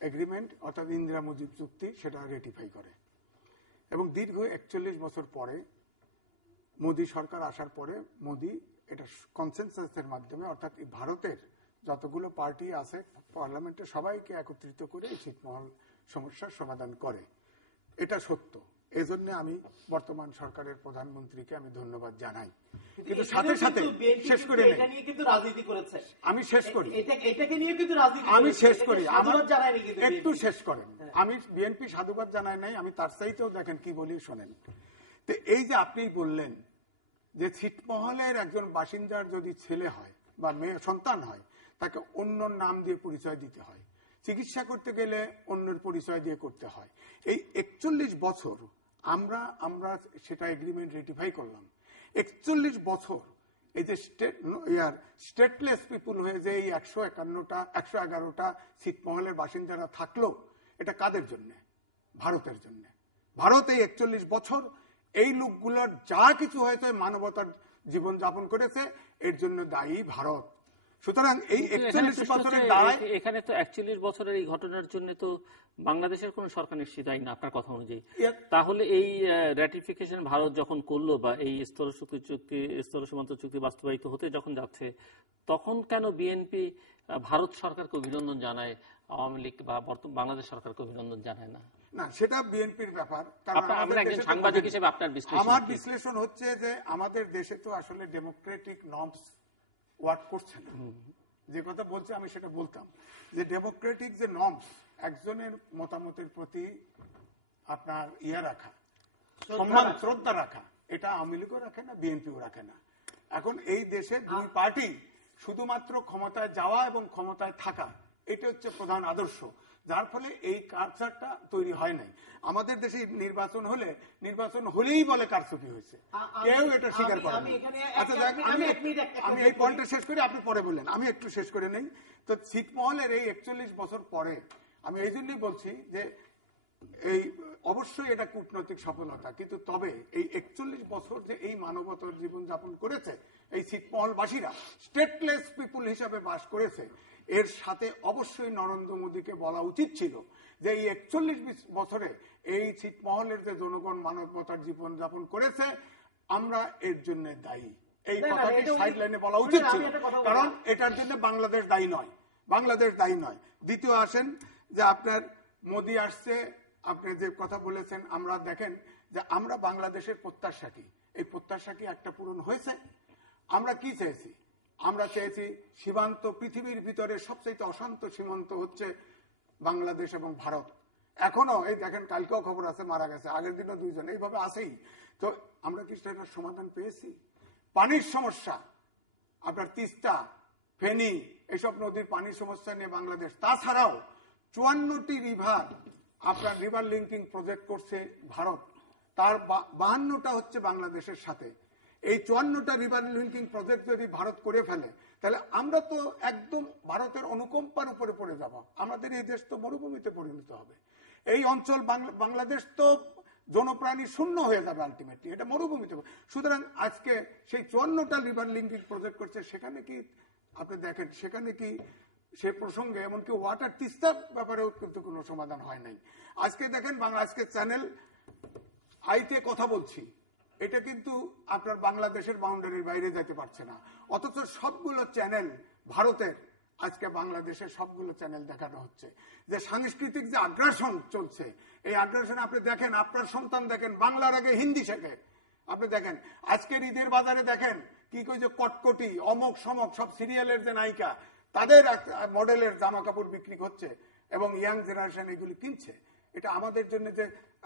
এগ্রিমেন্ট অর্থাৎ ইন্দিরা মুজিব চুক্তি সেটা রেটিফাই করে এবং দীর্ঘ 41 বছর পরে মোদী সরকার আসার পরে মোদী এটা কনসেনসাসের মাধ্যমে অর্থাৎ ভারতের যতগুলো পার্টি আছে পার্লামেন্টে সবাইকে একত্রিত করে এই ছিটমহল সমস্যার সমাধান করে। এটা সত্য, এজন্য আমি বর্তমান সরকারের প্রধানমন্ত্রীকে আমি ধন্যবাদ জানাই। কিন্তু সাথে সাথে শেষ করে এটা নিয়ে কিন্তু রাজনীতি করেছে, আমি শেষ করি, এটাকে নিয়ে কিন্তু রাজনীতি আমি শেষ করি, আমার জানায়নি কিন্তু একটু শেষ করেন। আমি বিএনপি সাধুবাদ জানাই নাই, আমি তার চাইতেও দেখেন কি বলি শোনেন। তো এই যে আপনি বললেন যে ছিটমহলের একজন বাসিন্দার যদি ছেলে হয় বা মেয়ে সন্তান হয় তাকে অন্য নাম দিয়ে পরিচয় দিতে হয়, চিকিৎসা করতে গেলে অন্যের পরিচয় দিয়ে করতে হয়। এই 41 বছর আমরা সেটা এগ্রিমেন্ট রেটিফাই করলাম। 41 বছর এই যে স্টেটলেস পিপুল হয়ে যে এই 111টা ছিটমহলের বাসিন্দারা থাকলো, এটা কাদের জন্য? ভারতের জন্য। ভারত এই 41 বছর এই লোকগুলোর যা কিছু হয়তো মানবতার জীবন যাপন করেছে এর জন্য দায়ী ভারত। সুতরাং এই 41 বছরের দায়, এখানে তো 41 বছরের এই ঘটনার জন্য তো বাংলাদেশের কোন সরকার নিশ্চিত দায়ী না আপনার কথা অনুযায়ী। তাহলে এই র্যাটিফিকেশন ভারত যখন করলো বা এই স্থল সীমান্ত চুক্তি বাস্তবায়িত হতে যখন যাচ্ছে, তখন কেন বিএনপি ভারত সরকারকে অভিনন্দন জানায়, আওয়ামী লীগ বা বাংলাদেশ সরকারকে অভিনন্দন জানায় না? না, সেটা বিএনপির ব্যাপার। সাংবাদিক হিসেবে আপনার বিশ্লেষণ? আমার বিশ্লেষণ হচ্ছে যে আমাদের দেশে তো আসলে ডেমোক্রেটিক নর্মস ওয়ার্ক করছে না। যে কথা বলছে আমি সেটা বলতাম যে ডেমোক্রেটিক যে নর্মস, একজনের মতামতের প্রতি আপনার রাখা, সম্মান শ্রদ্ধা রাখা, এটা আওয়ামী লীগও রাখে না, বিএনপিও রাখে না। এখন এই দেশে দুই পার্টি শুধুমাত্র ক্ষমতায় যাওয়া এবং ক্ষমতায় থাকা, এটা হচ্ছে প্রধান আদর্শ, যার ফলে এই কালচারটা তৈরি হয় নাই। আমাদের দেশে নির্বাচন হলেই বলে কারচুপি হয়েছে, কেউ এটা স্বীকার করে না। আচ্ছা, আমি এই পয়েন্টটা শেষ করি, আপনি পরে বললেন, আমি একটু শেষ করে নেই। তো ছিটমহলের এই 41 বছর পরে আমি এই জন্যই বলছি যে এই অবশ্যই এটা কূটনৈতিক সফলতা, কিন্তু তবে এই 41 বছর যে এই মানবতার জীবন যাপন করেছে এই ছিটমহলবাসীরা, স্টেটলেস পিপুল হিসাবে বাস করেছে, এর সাথে অবশ্যই নরেন্দ্র মোদীকে বলা উচিত ছিল যে এই 41 বছরে এই ছিটমহলের যে জনগণ মানবতার জীবন যাপন করেছে আমরা এর জন্য দায়ী। এই কথাটি সাইডলাইনে বলা উচিত ছিল, কারণ এটার জন্য বাংলাদেশ দায়ী নয়, বাংলাদেশ দায়ী নয়। দ্বিতীয় আসেন যে আপনার মোদী আসছে, আপনি যে কথা বলেছেন, আমরা দেখেন যে আমরা বাংলাদেশের প্রত্যাশা কি, এই প্রত্যাশা কি একটা পূরণ হয়েছে? আমরা কি চেয়েছি? আমরা চেয়েছি সীমান্ত, পৃথিবীর ভিতরে সবচেয়ে অশান্ত সীমান্ত হচ্ছে বাংলাদেশ এবং ভারত। এখনো এই দেখেন কালকেও খবর আছে মারা গেছে, আগের দিনও 2 জন, এইভাবে আছেই। তো আমরা কি সেটার সমাধান পেয়েছি? পানির সমস্যা, আপনার তিস্তা, ফেনী, এসব নদীর পানির সমস্যা নিয়ে বাংলাদেশ, তাছাড়াও 54টি রিভার আপনার রিভার লিঙ্কিং প্রজেক্ট করছে ভারত, তার 52টা হচ্ছে বাংলাদেশের সাথে। এই 54টা রিভার লিঙ্কিং প্রজেক্ট যদি ভারত করে ফেলে তাহলে আমরা তো একদম ভারতের অনুকম্পার উপরে পড়ে যাব, আমাদের এই দেশ তো মরুভূমিতে পরিণত হবে। এই অঞ্চল বাংলাদেশ তো জনপ্রাণী শূন্য হয়ে যাবে আলটিমেটলি, এটা মরুভূমিতে। সুতরাং আজকে সেই 54টা রিভার লিঙ্কিং প্রজেক্ট করছে, সেখানে কি আপনি দেখেন সেখানে কি সে প্রসঙ্গে, এমনকি ওয়াটার তিস্তার ব্যাপারেও কিন্তু কোনো সমাধান হয় নাই। আজকে দেখেন আজকে চ্যানেল আইতে কথা বলছি, এটা কিন্তু আপনার বাংলাদেশের বাউন্ডারির বাইরে যেতে পারছে না, অথচ সবগুলো চ্যানেল ভারতের আজকে বাংলাদেশের সবগুলো চ্যানেল দেখানো হচ্ছে। যে সাংস্কৃতিক যে আগ্রাসন চলছে, এই আগ্রাসন আপনি দেখেন, আপনার সন্তান দেখেন বাংলার আগে হিন্দি শেখে। আপনি দেখেন আজকের ঈদের বাজারে দেখেন কি কই যে কটকটি অমক সমক সব সিরিয়ালের যে নায়িকা, তাদের মডেলের জামা কাপড় বিক্রি হচ্ছে এবং ইয়াং জেনারেশন এগুলি কিনছে। এটা আমাদের জন্য যে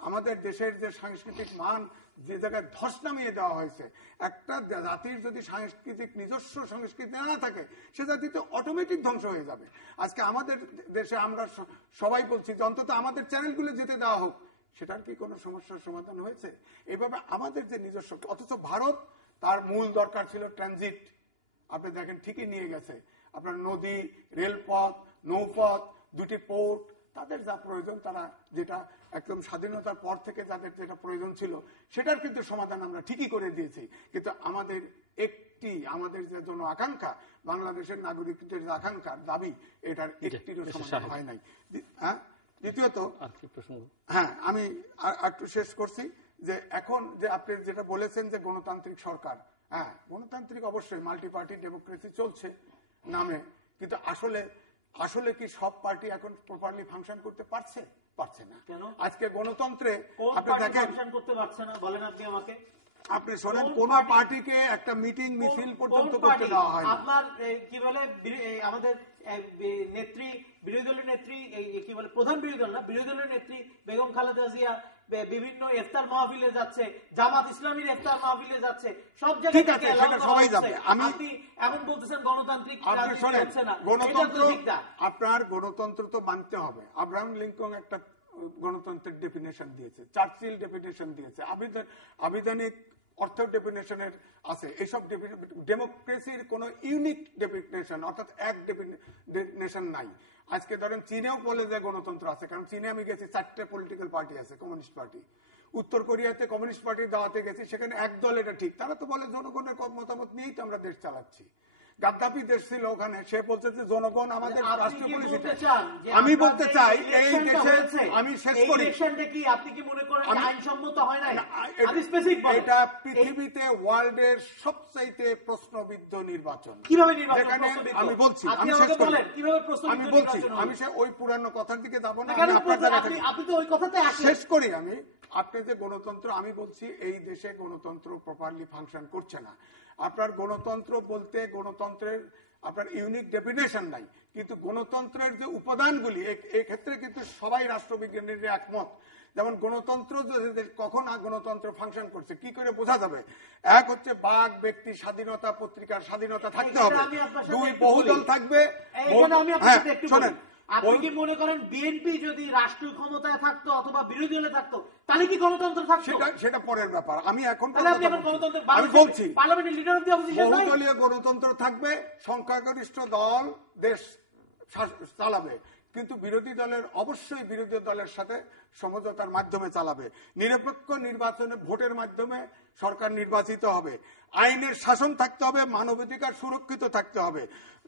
আমাদের দেশের যে সাংস্কৃতিক মান যে জায়গায় ধস নামিয়ে দেওয়া হয়েছে, একটা জাতির যদি সাংস্কৃতিক নিজস্ব সংস্কৃতি না থাকে সে জাতি তো অটোমেটিক ধ্বংস হয়ে যাবে। আজকে আমাদের দেশে আমরা সবাই বলছি যে অন্তত আমাদের চ্যানেলগুলো যেতে দেওয়া হোক, সেটার কি কোনো সমস্যার সমাধান হয়েছে? এইভাবে আমাদের যে নিজস্ব, অথচ ভারত তার মূল দরকার ছিল ট্রানজিট, আপনি দেখেন ঠিকই নিয়ে গেছে। আপনার নদী, রেলপথ, নৌপথ, দুটি পোর্ট, তাদের যা প্রয়োজন তারা যেটা একদম স্বাধীনতার পর থেকে যাদের যেটা প্রয়োজন ছিল সেটার কিন্তু সমাধান আমরা ঠিকই করে দিয়েছি। কিন্তু আমাদের আমাদের যে জন আকাঙ্ক্ষা, বাংলাদেশের নাগরিকদের যে আকাঙ্ক্ষার দাবি, এটার একটিরও সমাধান হয় নাই। দ্বিতীয়ত, হ্যাঁ আমি একটু শেষ করছি, যে এখন যে আপনি যেটা বলেছেন যে গণতান্ত্রিক সরকার, হ্যাঁ গণতান্ত্রিক অবশ্যই মাল্টি পার্টি ডেমোক্রেসি চলছে নামে, কিন্তু আসলে কি সব পার্টি এখন প্রপারলি ফাংশন করতে পারছে? পারছে না। আজকে গণতন্ত্রে আপনি দেখেন করতে পারছে না, বলেন আপনি আমাকে। আপনি শোনেন, কোন পার্টিকে একটা মিটিং মিছিল পর্যন্ত করতে দেওয়া হয় না। আপনার কি বলে আমাদের নেত্রী, বিরোধী দলের নেত্রী, কি বলে প্রধান বিরোধী দল না, বিরোধী দলের নেত্রী বেগম খালেদা জিয়া বিভিন্ন ইফতার মাহফিলে যাচ্ছে, জামাত ইসলামীর ইফতার মাহফিলে যাচ্ছে, সব জায়গায় সবাই যাবে। আপনি এখন বলতেছেন গণতান্ত্রিক হচ্ছে না। আপনার গণতন্ত্র তো মানতে হবে। আব্রাহাম লিঙ্কন একটা গণতন্ত্রের ডেফিনেশন দিয়েছে, চার্চিল ডেফিনেশন দিয়েছে, আবিধানিক অর্থ ডেফিনেশনের আছে। এইসব ডেমোক্রেসির কোন ইউনিক ডেফিনেশন অর্থাৎ এক ডেফিনেশন নাই। আজকে ধরেন চীনেও বলে যে গণতন্ত্র আছে, কারণ চীনে আমি গেছি 4টে পলিটিক্যাল পার্টি আছে, কমিউনিস্ট পার্টি। উত্তর কোরিয়াতে কমিউনিস্ট পার্টির দাওয়াতে গেছি, সেখানে এক দল, এটা ঠিক। তারা তো বলে জনগণের মতামত নিয়েই তো আমরা দেশ চালাচ্ছি। গাদ্দাফি দেশ ছিল ওখানে, সে বলছে যে জনগণ আমাদের রাষ্ট্রীয় পলিসিতে। আমি বলতে চাই এই দেশে, আমি শেষ করি, আপনি কি মনে করেন আইনসম্মত হয় না? এটা পৃথিবীতে ওয়ার্ল্ডের সবচাইতে প্রশ্নবিদ্ধ নির্বাচন। কিভাবে নির্বাচন? আমি বলছি, আমি শেষ করি, আমি বলছি, আমি সে ওই পুরানো কথার দিকে যাবো না, আপনি তো ওই কথাতে শেষ করি। আমি আপনি যে গণতন্ত্র, আমি বলছি এই দেশে গণতন্ত্র প্রপারলি ফাংশন করছে না। আপনার গণতন্ত্র বলতে গণতন্ত্রের আপনার ইউনিক ডেফিনেশন নাই, কিন্তু গণতন্ত্রের যে উপাদানগুলি, এই ক্ষেত্রে কিন্তু সবাই রাষ্ট্রবিজ্ঞানীরা একমত। যেমন গণতন্ত্র কখন গণতন্ত্র ফাংশন করছে কি করে বোঝা যাবে? এক হচ্ছে বাক ব্যক্তি স্বাধীনতা, পত্রিকার স্বাধীনতা থাকতে হবে, দুই বহুদল থাকবে। শোনেন, আপনি কি মনে করেন বিএনপি যদি রাষ্ট্রীয় ক্ষমতায় থাকতো অথবা বিরোধী দলে থাকতো তাহলে কি গণতন্ত্র থাকতো? সেটা পরের ব্যাপার। আমি এখন আমি বলছি বহুদলীয় গণতন্ত্র থাকবে, সংখ্যাগরিষ্ঠ দল দেশ চালাবে, কিন্তু বিরোধী দলের অবশ্যই বিরোধী দলের সাথে সমঝোতার মাধ্যমে চালাবে। নিরপেক্ষ নির্বাচনে ভোটের মাধ্যমে সরকার নির্বাচিত হবে। আইনের শাসন থাকতে হবে, মানবাধিকার সুরক্ষিত থাকতে হবে,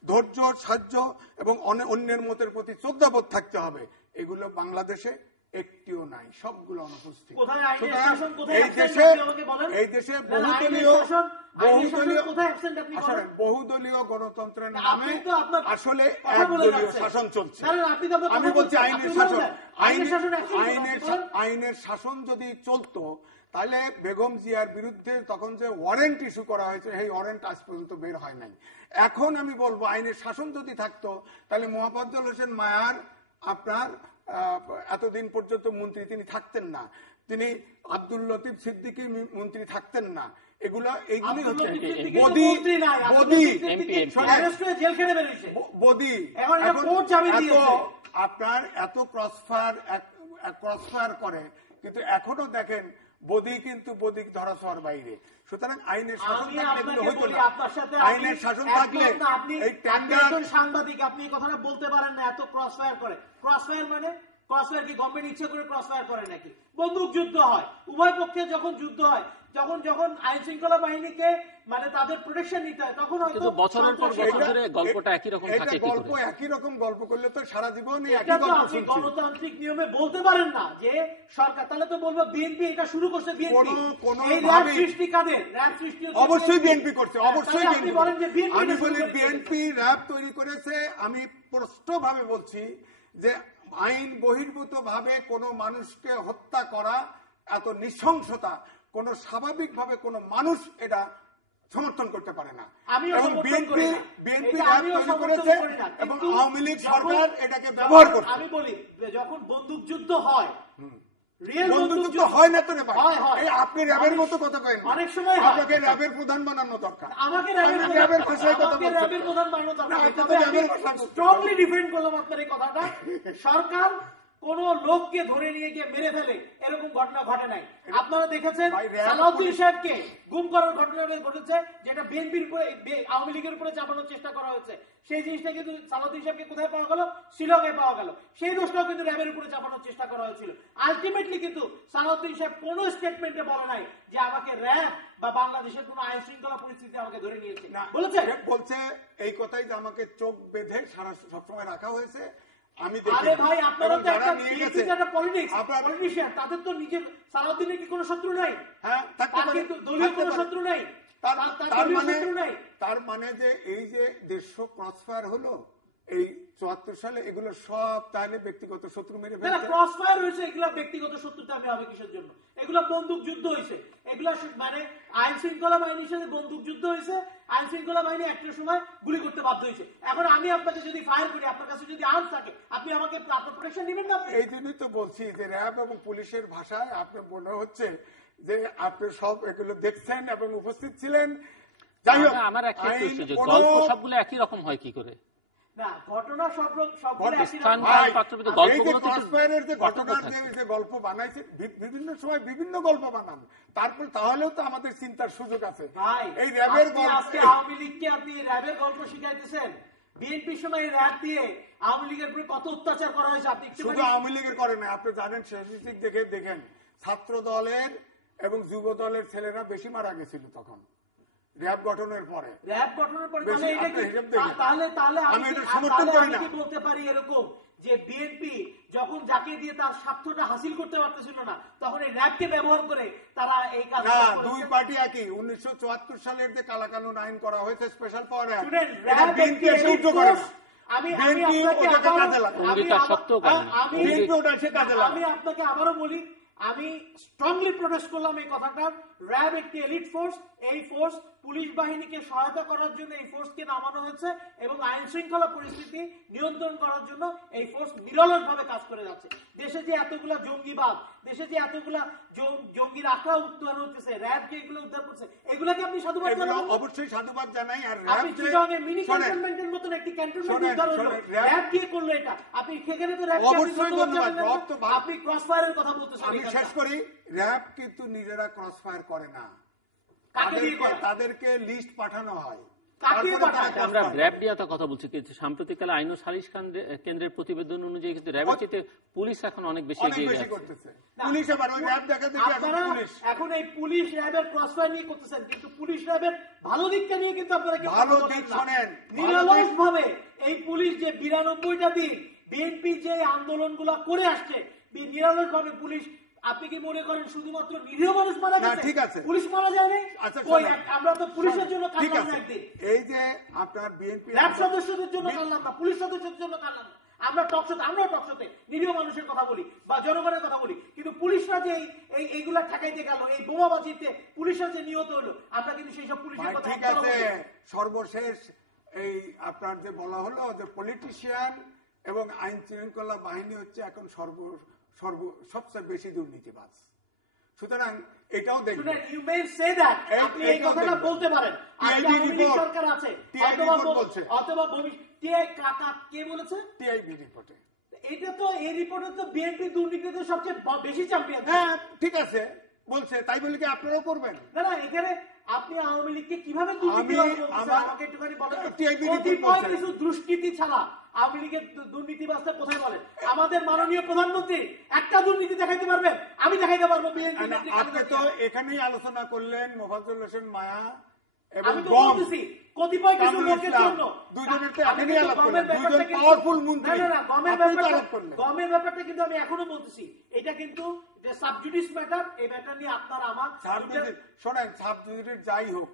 ধৈর্য, সাহায্য এবং অন্যের মতের প্রতি শ্রদ্ধাবোধ থাকতে হবে। এগুলো বাংলাদেশে একটিও নাই, সবগুলো অনুপস্থিত। এই দেশে বহুদলীয় গণতন্ত্রের নামে আসলে একদলীয় শাসন চলছে। আমি বলছি আইনের শাসন যদি চলতো তাহলে বেগম জিয়ার বিরুদ্ধে তখন যে ওয়ারেন্ট ইস্যু করা হয়েছে, এই ওয়ারেন্ট আজ পর্যন্ত বের হয় নাই। এখন আমি বলবো আইনের শাসন যদি থাকতো তাহলে মোহাম্মদুল হোসেন মায়ার আপনার এতদিন পর্যন্ত মন্ত্রী তিনি থাকতেন না, তিনি আব্দুল লতিফ সিদ্দিকী মন্ত্রী থাকতেন না। এইগুলি হচ্ছে আপনার এত ক্রসফায়ার করে, কিন্তু এখনো দেখেন বদি কিন্তু বদিক ধরা ছোঁয়ার বাইরে। সুতরাং আইনের শাসন থাকলে হইতো না। আইনের শাসন থাকলে এই টেন্ডার সাংবাদিক আপনি এই কথাটা বলতে পারেন না, এত ক্রসফায়ার করে। ক্রসফায়ার মানে ক্রসফায়ার কি গভর্নমেন্ট ইচ্ছে করে ক্রসফায়ার করে নাকি? বন্দুক যুদ্ধ হয়, উভয় পক্ষে যখন যুদ্ধ হয়, যখন আইন শৃঙ্খলা বাহিনীকে মানে তাদের প্রোটেকশন নিতে হয়, তখন হয়তো বছরের পর বছর ধরে গল্পটা একই রকম থাকে। গল্প একই রকম গল্প করলে তো সারা জীবনই একই এটা তো গল্প আপনি শুনছি। গণতান্ত্রিক নিয়মে বলতে পারেন না যে সরকার, তাহলে তো বলবো বিএনপি এটা শুরু করছে। বিএনপি এই র‍্যাব সৃষ্টি কাদের? র‍্যাব সৃষ্টি অবশ্যই বিএনপি করছে, অবশ্যই আপনি বলেন যে বিএনপি। আমি বলি বিএনপি র‍্যাব তৈরি করেছে। আমি স্পষ্টভাবে বলছি যে আইন বহির্ভূত ভাবে কোনো মানুষকে হত্যা করা, এত নৃশংসতা কোন স্বাভাবিকভাবে কোন মানুষ এটা সমর্থন করতে পারে না। এবং বিএনপি র‍্যাব তৈরি করেছে এবং আওয়ামী লীগ সরকার এটাকে ব্যবহার করছে। আমি বলি যখন বন্দুক যুদ্ধ হয়, বন্দুকযুদ্ধ হয় না তো রে ভাই, আপনি র‍্যাবের মতো কথা কয়েন। অনেক সময় আপনাকে র‍্যাবের প্রধান বানানো দরকার। আমাকে র‍্যাবের ভাষায় কথা বলছেন। র‍্যাবের প্রধান বানানো দরকার। আমি স্ট্রংলি ডিফেন্ড করলাম আপনার এই কথাটা। সরকার কোন লোককে ধরে নিয়ে গিয়ে মেরে ফেলে এরকম ঘটনা ঘটে নাই। আপনারা দেখেছেন সালাউদ্দিন সাহেবকে গুম করার ঘটনা ঘটেছে, যেটা বিএনপির উপরে আওয়ামী লীগের উপরে চাপানোর চেষ্টা করা হয়েছে। সেই জিনিসটা কিন্তু সালাউদ্দিন সাহেবকে কোথায় পাওয়া গেল? শ্রীলঙ্কায় পাওয়া গেল। সেই দোষটাও কিন্তু র‍্যাবের উপরে চাপানোর চেষ্টা করা হয়েছিল। আলটিমেটলি কিন্তু সালাউদ্দিন সাহেব কোন স্টেটমেন্টে বলে নাই যে আমাকে র‍্যাব বা বাংলাদেশের কোন আইন শৃঙ্খলা পরিস্থিতি আমাকে ধরে নিয়েছে। বলছে এই কথাই যে আমাকে চোখ বেঁধে সারা সবসময় রাখা হয়েছে। আমি আরে ভাই, আপনারা তো একটা পলিটিশিয়ান, তাদের তো নিজের সালাউদ্দিনের কি কোনো শত্রু নাই? হ্যাঁ, তার কিন্তু দলীয় কোনো শত্রু নাই। তার মানে যে এই যে 150 ক্রসফায়ার হলো এই 74 সালে, এগুলো সব তাহলে ব্যক্তিগত শত্রু মেরে ফেলেছে। ক্রসফায়ার হয়েছে, এগুলো ব্যক্তিগত শত্রুতা আমি হবে কিসের জন্য? এগুলো বন্দুক যুদ্ধ হয়েছে। এগুলো মানে আইন শৃঙ্খলা বাহিনীর সাথে বন্দুক যুদ্ধ হয়েছে। আইন শৃঙ্খলা বাহিনী একটা সময় গুলি করতে বাধ্য হয়েছে। এখন আমি আপনাকে যদি ফায়ার করি, আপনার কাছে যদি আর্মস থাকে, আপনি আমাকে আপনার প্রোটেকশন দিবেন না? এই জন্যই তো বলছি যে র‍্যাব এবং পুলিশের ভাষায় আপনার মনে হচ্ছে যে আপনি সব এগুলো দেখছেন এবং উপস্থিত ছিলেন। যাই হোক, আমার একটা প্রশ্ন, যে গল্প সবগুলো একই রকম হয় কি করে? না, ঘটনা সবগুলো একই রকম। গল্প বানাইছে বিভিন্ন সময় বিভিন্ন গল্প বানান, তারপর তাহলেও তো আমাদের চিন্তার সুযোগ আছে। এই র‍্যাবের আওয়ামী লীগকে আপনি র‍্যাবের গল্প শিখাইতেছেন। বিএনপির সময় র‍্যাব দিয়ে আওয়ামী লীগের উপরে কত অত্যাচার করা হয়েছে আপনি শুধু আওয়ামী লীগের করে না, আপনি জানেন স্ট্যাটিস্টিক দেখেন ছাত্র দলের এবং যুব দলের ছেলেরা বেশি মারা গেছিল তখন র‍্যাব গঠনের পরে। তাহলে আমি এটা সমর্থন করি না। বলতে পারি এরকম যে বিএনপি যখন যাকে দিয়ে তার স্বার্থটা হাসিল করতে পারতেছিল না, তখন এই র‍্যাবকে ব্যবহার করে তারা এই কাজ না, দুই পার্টি একই। 1974 সালের যে কালাকানুন আইন করা হয়েছে স্পেশাল পাওয়ার অ্যাক্ট, বিএনপি এসে উঠো করে। আমি আপনাকে আবারও বলি, আমি স্ট্রংলি প্রোটেস্ট করলাম এই কথাটা। র‍্যাব একটি এলিট ফোর্স। এই ফোর্স পুলিশ বাহিনীকে সহায়তা করার জন্য এই ফোর্সকে নামানো হয়েছে এবং আইন শৃঙ্খলা পরিস্থিতি নিয়ন্ত্রণ করার জন্য এই ফোর্স নিরলসভাবে কাজ করে যাচ্ছে। দেশে যে এতগুলা জঙ্গিবাদ, দেশে যে এতগুলা জঙ্গির আখড়া উদ্ধার হচ্ছে, র‍্যাব যে এগুলো উদ্ধার করছে, এগুলাকে আপনি সাধুবাদ জানান? অবশ্যই সাধুবাদ জানাই। আর আপনি চিটাগংয়ে মিনি ক্যান্টনমেন্টের মতন একটি ক্যান্টনমেন্ট উদ্ধার হলো, র‍্যাব দিয়ে করলো এটা। আপনি সেখানে তো র‍্যাব অবশ্যই ধন্যবাদ। আপনি ক্রসফায়ারের কথা বলতেছেন। আমি শেষ করি, র‍্যাব কিন্তু নিজেরা ক্রসফায়ার করে না, তাদেরকে লিস্ট পাঠানো হয়। আমরা র‍্যাব নিয়ে কথা বলছি, কিন্তু সাম্প্রতিককালে আইন ও সালিশ কেন্দ্রের প্রতিবেদন অনুযায়ী কিন্তু র‍্যাবের চেয়ে পুলিশ এখন অনেক বেশি এগিয়ে যাচ্ছে। পুলিশ আবার ওই র‍্যাব দেখা দেখি এখন এই পুলিশ র‍্যাবের ক্রসফায়ার নিয়ে করতেছেন, কিন্তু পুলিশ র‍্যাবের ভালো দিকটা নিয়ে কিন্তু আপনারা কি ভালো দিক শোনেন? নিরলসভাবে এই পুলিশ যে 92টা দিন বিএনপি যে আন্দোলনগুলো করে আসছে, নিরলসভাবে পুলিশ, আপনি কি মনে করেন শুধুমাত্র নিরীহ মানুষ মারা গেছে? ঠিক আছে, পুলিশ মারা যায়নি। আমরা তো পুলিশের জন্য কাঁদলাম না একদিন। এই যে আপনার বিএনপি র‍্যাব সদস্যদের জন্য কাঁদলাম না, পুলিশ সদস্যদের জন্য কাঁদলাম না। আমরা টকশোতে নিরীহ মানুষের কথা বলি বা জনগণের কথা বলি, কিন্তু পুলিশরা যে এইগুলা ঠেকাইতে গেল, এই বোমাবাজিতে পুলিশরা যে নিহত হলো, আমরা কিন্তু সেই সব পুলিশের কথা। ঠিক আছে, সর্বশেষ এই আপনার যে বলা হলো যে পলিটিশিয়ান এবং আইন শৃঙ্খলা বাহিনী হচ্ছে এখন সবচেয়ে বেশি দুর্নীতিবাজ। সুতরাং এটাও দেখবেন। ইউ মে সে দ্যাট, আপনি এই কথাটা বলতে পারেন। সরকার আছে অথবা কে বলেছে টিআইবি রিপোর্টে? এটা তো এই রিপোর্টে তো বিএনপি দুর্নীতিতে সবচেয়ে বেশি চ্যাম্পিয়ন। হ্যাঁ, ঠিক আছে বলছে, তাই বলে কি আপনারাও করবেন? না না, এখানে আপনি আওয়ামী লীগকে কিভাবে আমাকে একটুখানি বলেন। কিছু দুষ্কৃতি ছাড়া আওয়ামী লীগের দুর্নীতিবাজটা কোথায় বলেন? আমাদের মাননীয় প্রধানমন্ত্রী একটা দুর্নীতি দেখাইতে পারবেন? আমি দেখাইতে পারবো। আপনি তো এখানেই আলোচনা করলেন মোফাজ্জল হোসেন মায়া এবং আমি তো বলতেছি কতিপয় কিছু লোকের জন্য দুজনের তো এখনই আলাপ করলেন, দুজন পাওয়ারফুল মন্ত্রী। গমের ব্যাপারটা কিন্তু আমি এখনো বলতেছি, এটা কিন্তু সাবজুডিস ম্যাটার। এই ম্যাটার নিয়ে আপনার আমার শোনেন, সাবজুডিস যাই হোক,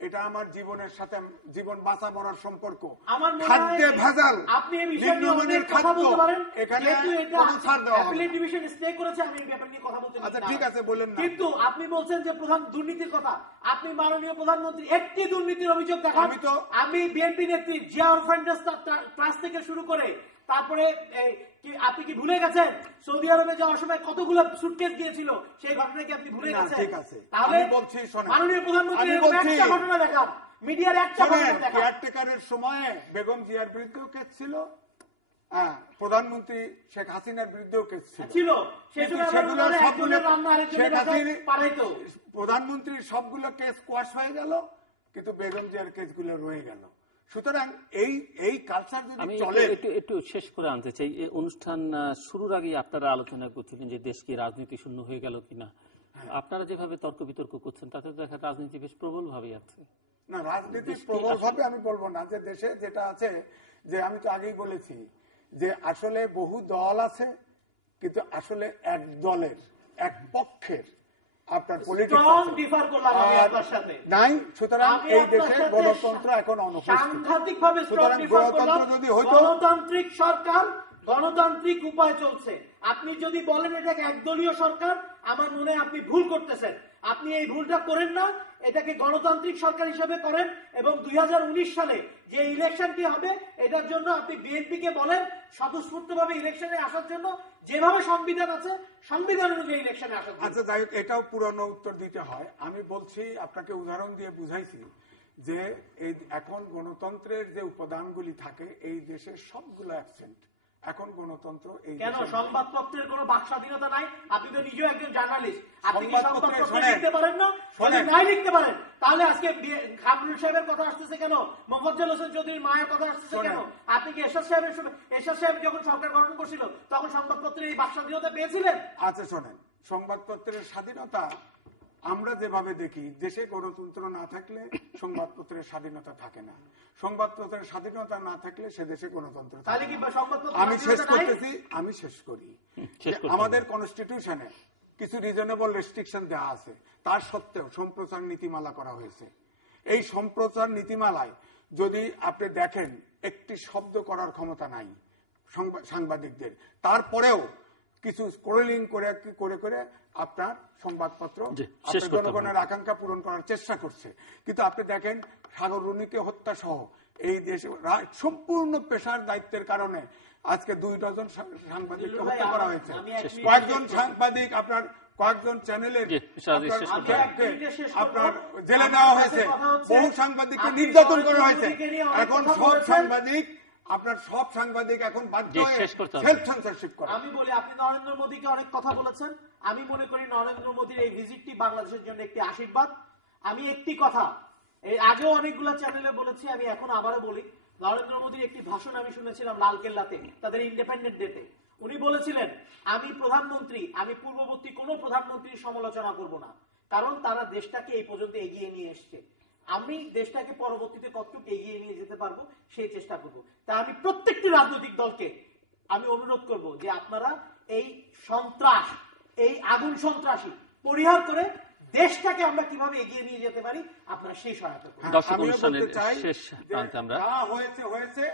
এটা আমার জীবনের সাথে জীবন বাঁচা মরার সম্পর্ক। আমার খাদ্যে ভেজাল, আপনি এই বিষয় নিয়ে অনেক কথা বলতে পারেন। এখানে কোনো ছাড় দেওয়া হবে না। অ্যাপিলেট ডিভিশন স্টে করেছে, আমি এই ব্যাপার নিয়ে কথা বলতে। আচ্ছা ঠিক আছে, বলেন না। কিন্তু আপনি বলছেন যে প্রধান দুর্নীতির কথা। আপনি মাননীয় প্রধানমন্ত্রী একটি দুর্নীতির অভিযোগ দেখান। আমি বিএনপি নেত্রী জিয়া ওরফান ট্রাস্ট থেকে শুরু করে তারপরে আপনি কি ভুলে গেছেন সৌদি আরবে যাওয়ার সময় কতগুলো সুটকেস গিয়েছিল? সেই ঘটনা কি আপনি ভুলে গেছেন? ঠিক আছে, তাহলে বলছি শোনেন, মাননীয় প্রধানমন্ত্রী একটা ঘটনা দেখান, মিডিয়ার একটা ঘটনা দেখান। কেয়ারটেকারের সময়ে বেগম জিয়ার বিরুদ্ধেও কেস ছিল, প্রধানমন্ত্রী শেখ হাসিনার বিরুদ্ধেও কেস ছিল। প্রধানমন্ত্রীর সবগুলো কেস কোয়াশ হয়ে গেল, কিন্তু বেগম জিয়ার কেসগুলো রয়ে গেল। সুতরাং এই কালচার যদি চলে। একটু শেষ করে আনতে চাই, এই অনুষ্ঠান শুরুর আগে আপনারা আলোচনা করছিলেন যে দেশ কি রাজনীতি শূন্য হয়ে গেল কিনা। আপনারা যেভাবে তর্ক বিতর্ক করছেন তাতে দেখা রাজনীতি বেশ প্রবল ভাবে আছে। না, রাজনীতি প্রবল ভাবে আমি বলবো না, যে দেশে যেটা আছে, যে আমি তো আগেই বলেছি যে আসলে বহু দল আছে, কিন্তু আসলে এক দলের এক পক্ষের আপনার নাই। সুতরাং এই দেশে গণতন্ত্র এখন সাংঘাতিকভাবে গণতন্ত্র যদি হইতো, গণতান্ত্রিক সরকার গণতান্ত্রিক উপায় চলছে। আপনি যদি বলেন এটাকে একদলীয় সরকার, আমার মনে হয় আপনি ভুল করতেছেন। আপনি এই ভুলটা করেন না, এটাকে গণতান্ত্রিক সরকার হিসেবে করেন। এবং 2019 সালে যে ইলেকশনটি হবে, এটার জন্য আপনি বিএনপিকে বলেন স্বতঃস্ফূর্তভাবে ইলেকশনে আসার জন্য, যেভাবে সংবিধান আছে সংবিধান অনুযায়ী ইলেকশনে আসার জন্য। আচ্ছা যাই হোক, এটাও পুরনো উত্তর দিতে হয়। আমি বলছি, আপনাকে উদাহরণ দিয়ে বুঝাইছি যে এই এখন গণতন্ত্রের যে উপাদানগুলি থাকে এই দেশে সবগুলো অ্যাবসেন্ট। এখন গণতন্ত্র এই কেন? সংবাদপত্রের কোনো বাক স্বাধীনতা নাই? আপনি তো নিজেও একজন জার্নালিস্ট, আপনি কি সংবাদপত্র লিখতে পারেন না? যদি নাই লিখতে পারেন, তাহলে আজকে খামরুল সাহেবের কথা আসতেছে কেন? মোফাজ্জল হোসেন চৌধুরীর মায়ের কথা আসতেছে কেন? আপনি কি এরশাদ সাহেব যখন সরকার গঠন করছিল তখন সংবাদপত্রের এই বাক স্বাধীনতা পেয়েছিলেন? আচ্ছা শোনেন, সংবাদপত্রের স্বাধীনতা আমরা যেভাবে দেখি, দেশে গণতন্ত্র না থাকলে সংবাদপত্রের স্বাধীনতা থাকে না, সংবাদপত্রের স্বাধীনতা না থাকলে সে দেশে গণতন্ত্র থাকে না। আমি শেষ করি। আমাদের কনস্টিটিউশনে কিছু রিজনেবল রেস্ট্রিকশন দেওয়া আছে, তার সত্ত্বেও সম্প্রচার নীতিমালা করা হয়েছে। এই সম্প্রচার নীতিমালায় যদি আপনি দেখেন, একটি শব্দ করার ক্ষমতা নাই সাংবাদিকদের। তারপরেও কিছু স্ক্রলিং করে করে করে আপনার সংবাদপত্র জনগণের আকাঙ্ক্ষা পূরণ করার চেষ্টা করছে। কিন্তু আপনি দেখেন, সাগর রুনিকে হত্যা সহ এই দেশে সম্পূর্ণ পেশার দায়িত্বের কারণে আজকে 2 ডজন সাংবাদিককে হত্যা করা হয়েছে। কয়েকজন সাংবাদিক, আপনার কয়েকজন চ্যানেলের আপনার জেলে নেওয়া হয়েছে, বহু সাংবাদিককে নির্যাতন করা হয়েছে। এখন সব সাংবাদিক এখন বাধ্য হয়ে সেলফ সেন্সরশিপ করে। আমি বলি, আপনি নরেন্দ্র মোদীকে অনেক কথা বলেছেন। আমি মনে করি নরেন্দ্র মোদীর এই ভিজিটটি বাংলাদেশের জন্য একটি আশীর্বাদ। আমি একটি কথা এর আগেও অনেকগুলো চ্যানেলে বলেছি, আমি এখন আবারও বলি। নরেন্দ্র মোদীর একটি ভাষণ আমি শুনেছিলাম লালকেল্লাতে, তাদের ইন্ডিপেন্ডেন্ট ডেতে। উনি বলেছিলেন, আমি প্রধানমন্ত্রী, আমি পূর্ববর্তী কোন প্রধানমন্ত্রীর সমালোচনা করব না, কারণ তারা দেশটাকে এই পর্যন্ত এগিয়ে নিয়ে এসছে। আমি দেশটাকে পরবর্তীতে কতটুকু এগিয়ে নিয়ে যেতে পারবো সেই চেষ্টা করব। তাই আমি প্রত্যেকটি রাজনৈতিক দলকে আমি অনুরোধ করব যে আপনারা এই সন্ত্রাস, এই আগুন সন্ত্রাসী পরিহার করে দেশটাকে আমরা কিভাবে এগিয়ে নিয়ে যেতে পারি, আপনারা সেই সহায়তা করুন। হয়েছে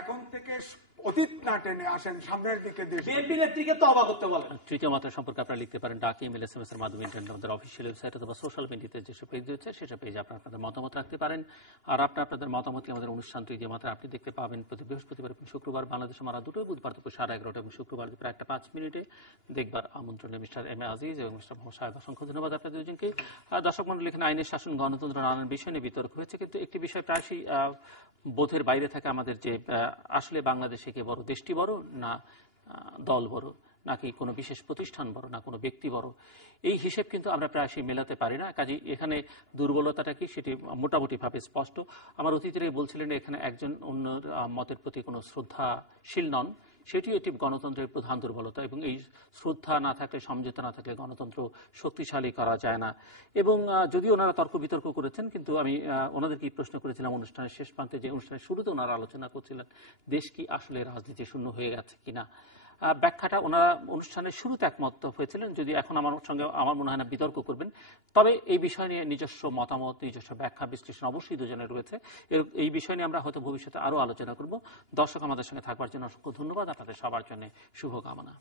এখন থেকে অতীত না টেনে আসেন, সামনের দিকে বিএনপি নেত্রীকে তওবা করতে বলেন। তৃতীয় মাত্রা সম্পর্কে আপনারা লিখতে পারেন ডাক, ইমেল, SMS এর মাধ্যমে, ইন্টারনেট, আমাদের অফিসিয়াল ওয়েবসাইট অথবা সোশ্যাল মিডিয়াতে যেসব পেজ রয়েছে সেসব পেজে আপনারা আপনাদের মতামত রাখতে পারেন। আর আপনাদের মতামতকে আমাদের অনুষ্ঠান তৃতীয় মাত্রা আপনি দেখতে পাবেন প্রতি বৃহস্পতিবার এবং শুক্রবার বাংলাদেশে মারা দুটোই, বুধবার দুপুর 11:30 এবং শুক্রবার দুপুর 1:05 দেখবার আমন্ত্রণে মিস্টার এম এ আজিজ এবং মিস্টার মোহাম্মদ শাহেদ। অসংখ্য ধন্যবাদ আপনাদের দুজনকে। দর্শক মন্ডলী, এখানে আইনের শাসন, গণতন্ত্র, নানান বিষয় নিয়ে বিতর্ক হয়েছে, কিন্তু একটি বিষয় প্রায়শই বোধের বাইরে থাকে আমাদের, যে আসলে বাংলাদেশে কে বড়, দেশটি বড় না দল বড়, নাকি কোনো বিশেষ প্রতিষ্ঠান বড়, না কোনো ব্যক্তি বড়। এই হিসেব কিন্তু আমরা প্রায়শই মেলাতে পারি না। কাজে এখানে দুর্বলতাটা কি সেটি মোটামুটিভাবে স্পষ্ট। আমার অতিথিরাই বলছিলেন এখানে একজন অন্য মতের প্রতি কোনো শ্রদ্ধাশীল নন, সেটিও একটি গণতন্ত্রের প্রধান দুর্বলতা। এবং এই শ্রদ্ধা না থাকলে, সমঝোতা না থাকলে গণতন্ত্র শক্তিশালী করা যায় না। এবং যদিও ওনারা তর্ক বিতর্ক করেছেন, কিন্তু আমি ওনাদেরকে প্রশ্ন করেছিলাম অনুষ্ঠানের শেষ প্রান্তে, যে অনুষ্ঠানের শুরুতে ওনারা আলোচনা করছিলেন দেশ কি আসলে রাজনীতি শূন্য হয়ে গেছে কিনা। ব্যাখ্যাটা ওনারা অনুষ্ঠানের শুরুতে একমত হয়েছিলেন, যদি এখন আমার সঙ্গে আমার মনে হয় না বিতর্ক করবেন। তবে এই বিষয় নিয়ে নিজস্ব মতামত, নিজস্ব ব্যাখ্যা বিশ্লেষণ অবশ্যই দুজনের রয়েছে। এই বিষয় নিয়ে আমরা হয়তো ভবিষ্যতে আরো আলোচনা করব। দর্শক আমাদের সঙ্গে থাকবার জন্য অসংখ্য ধন্যবাদ। আপনাদের সবার জন্য শুভকামনা।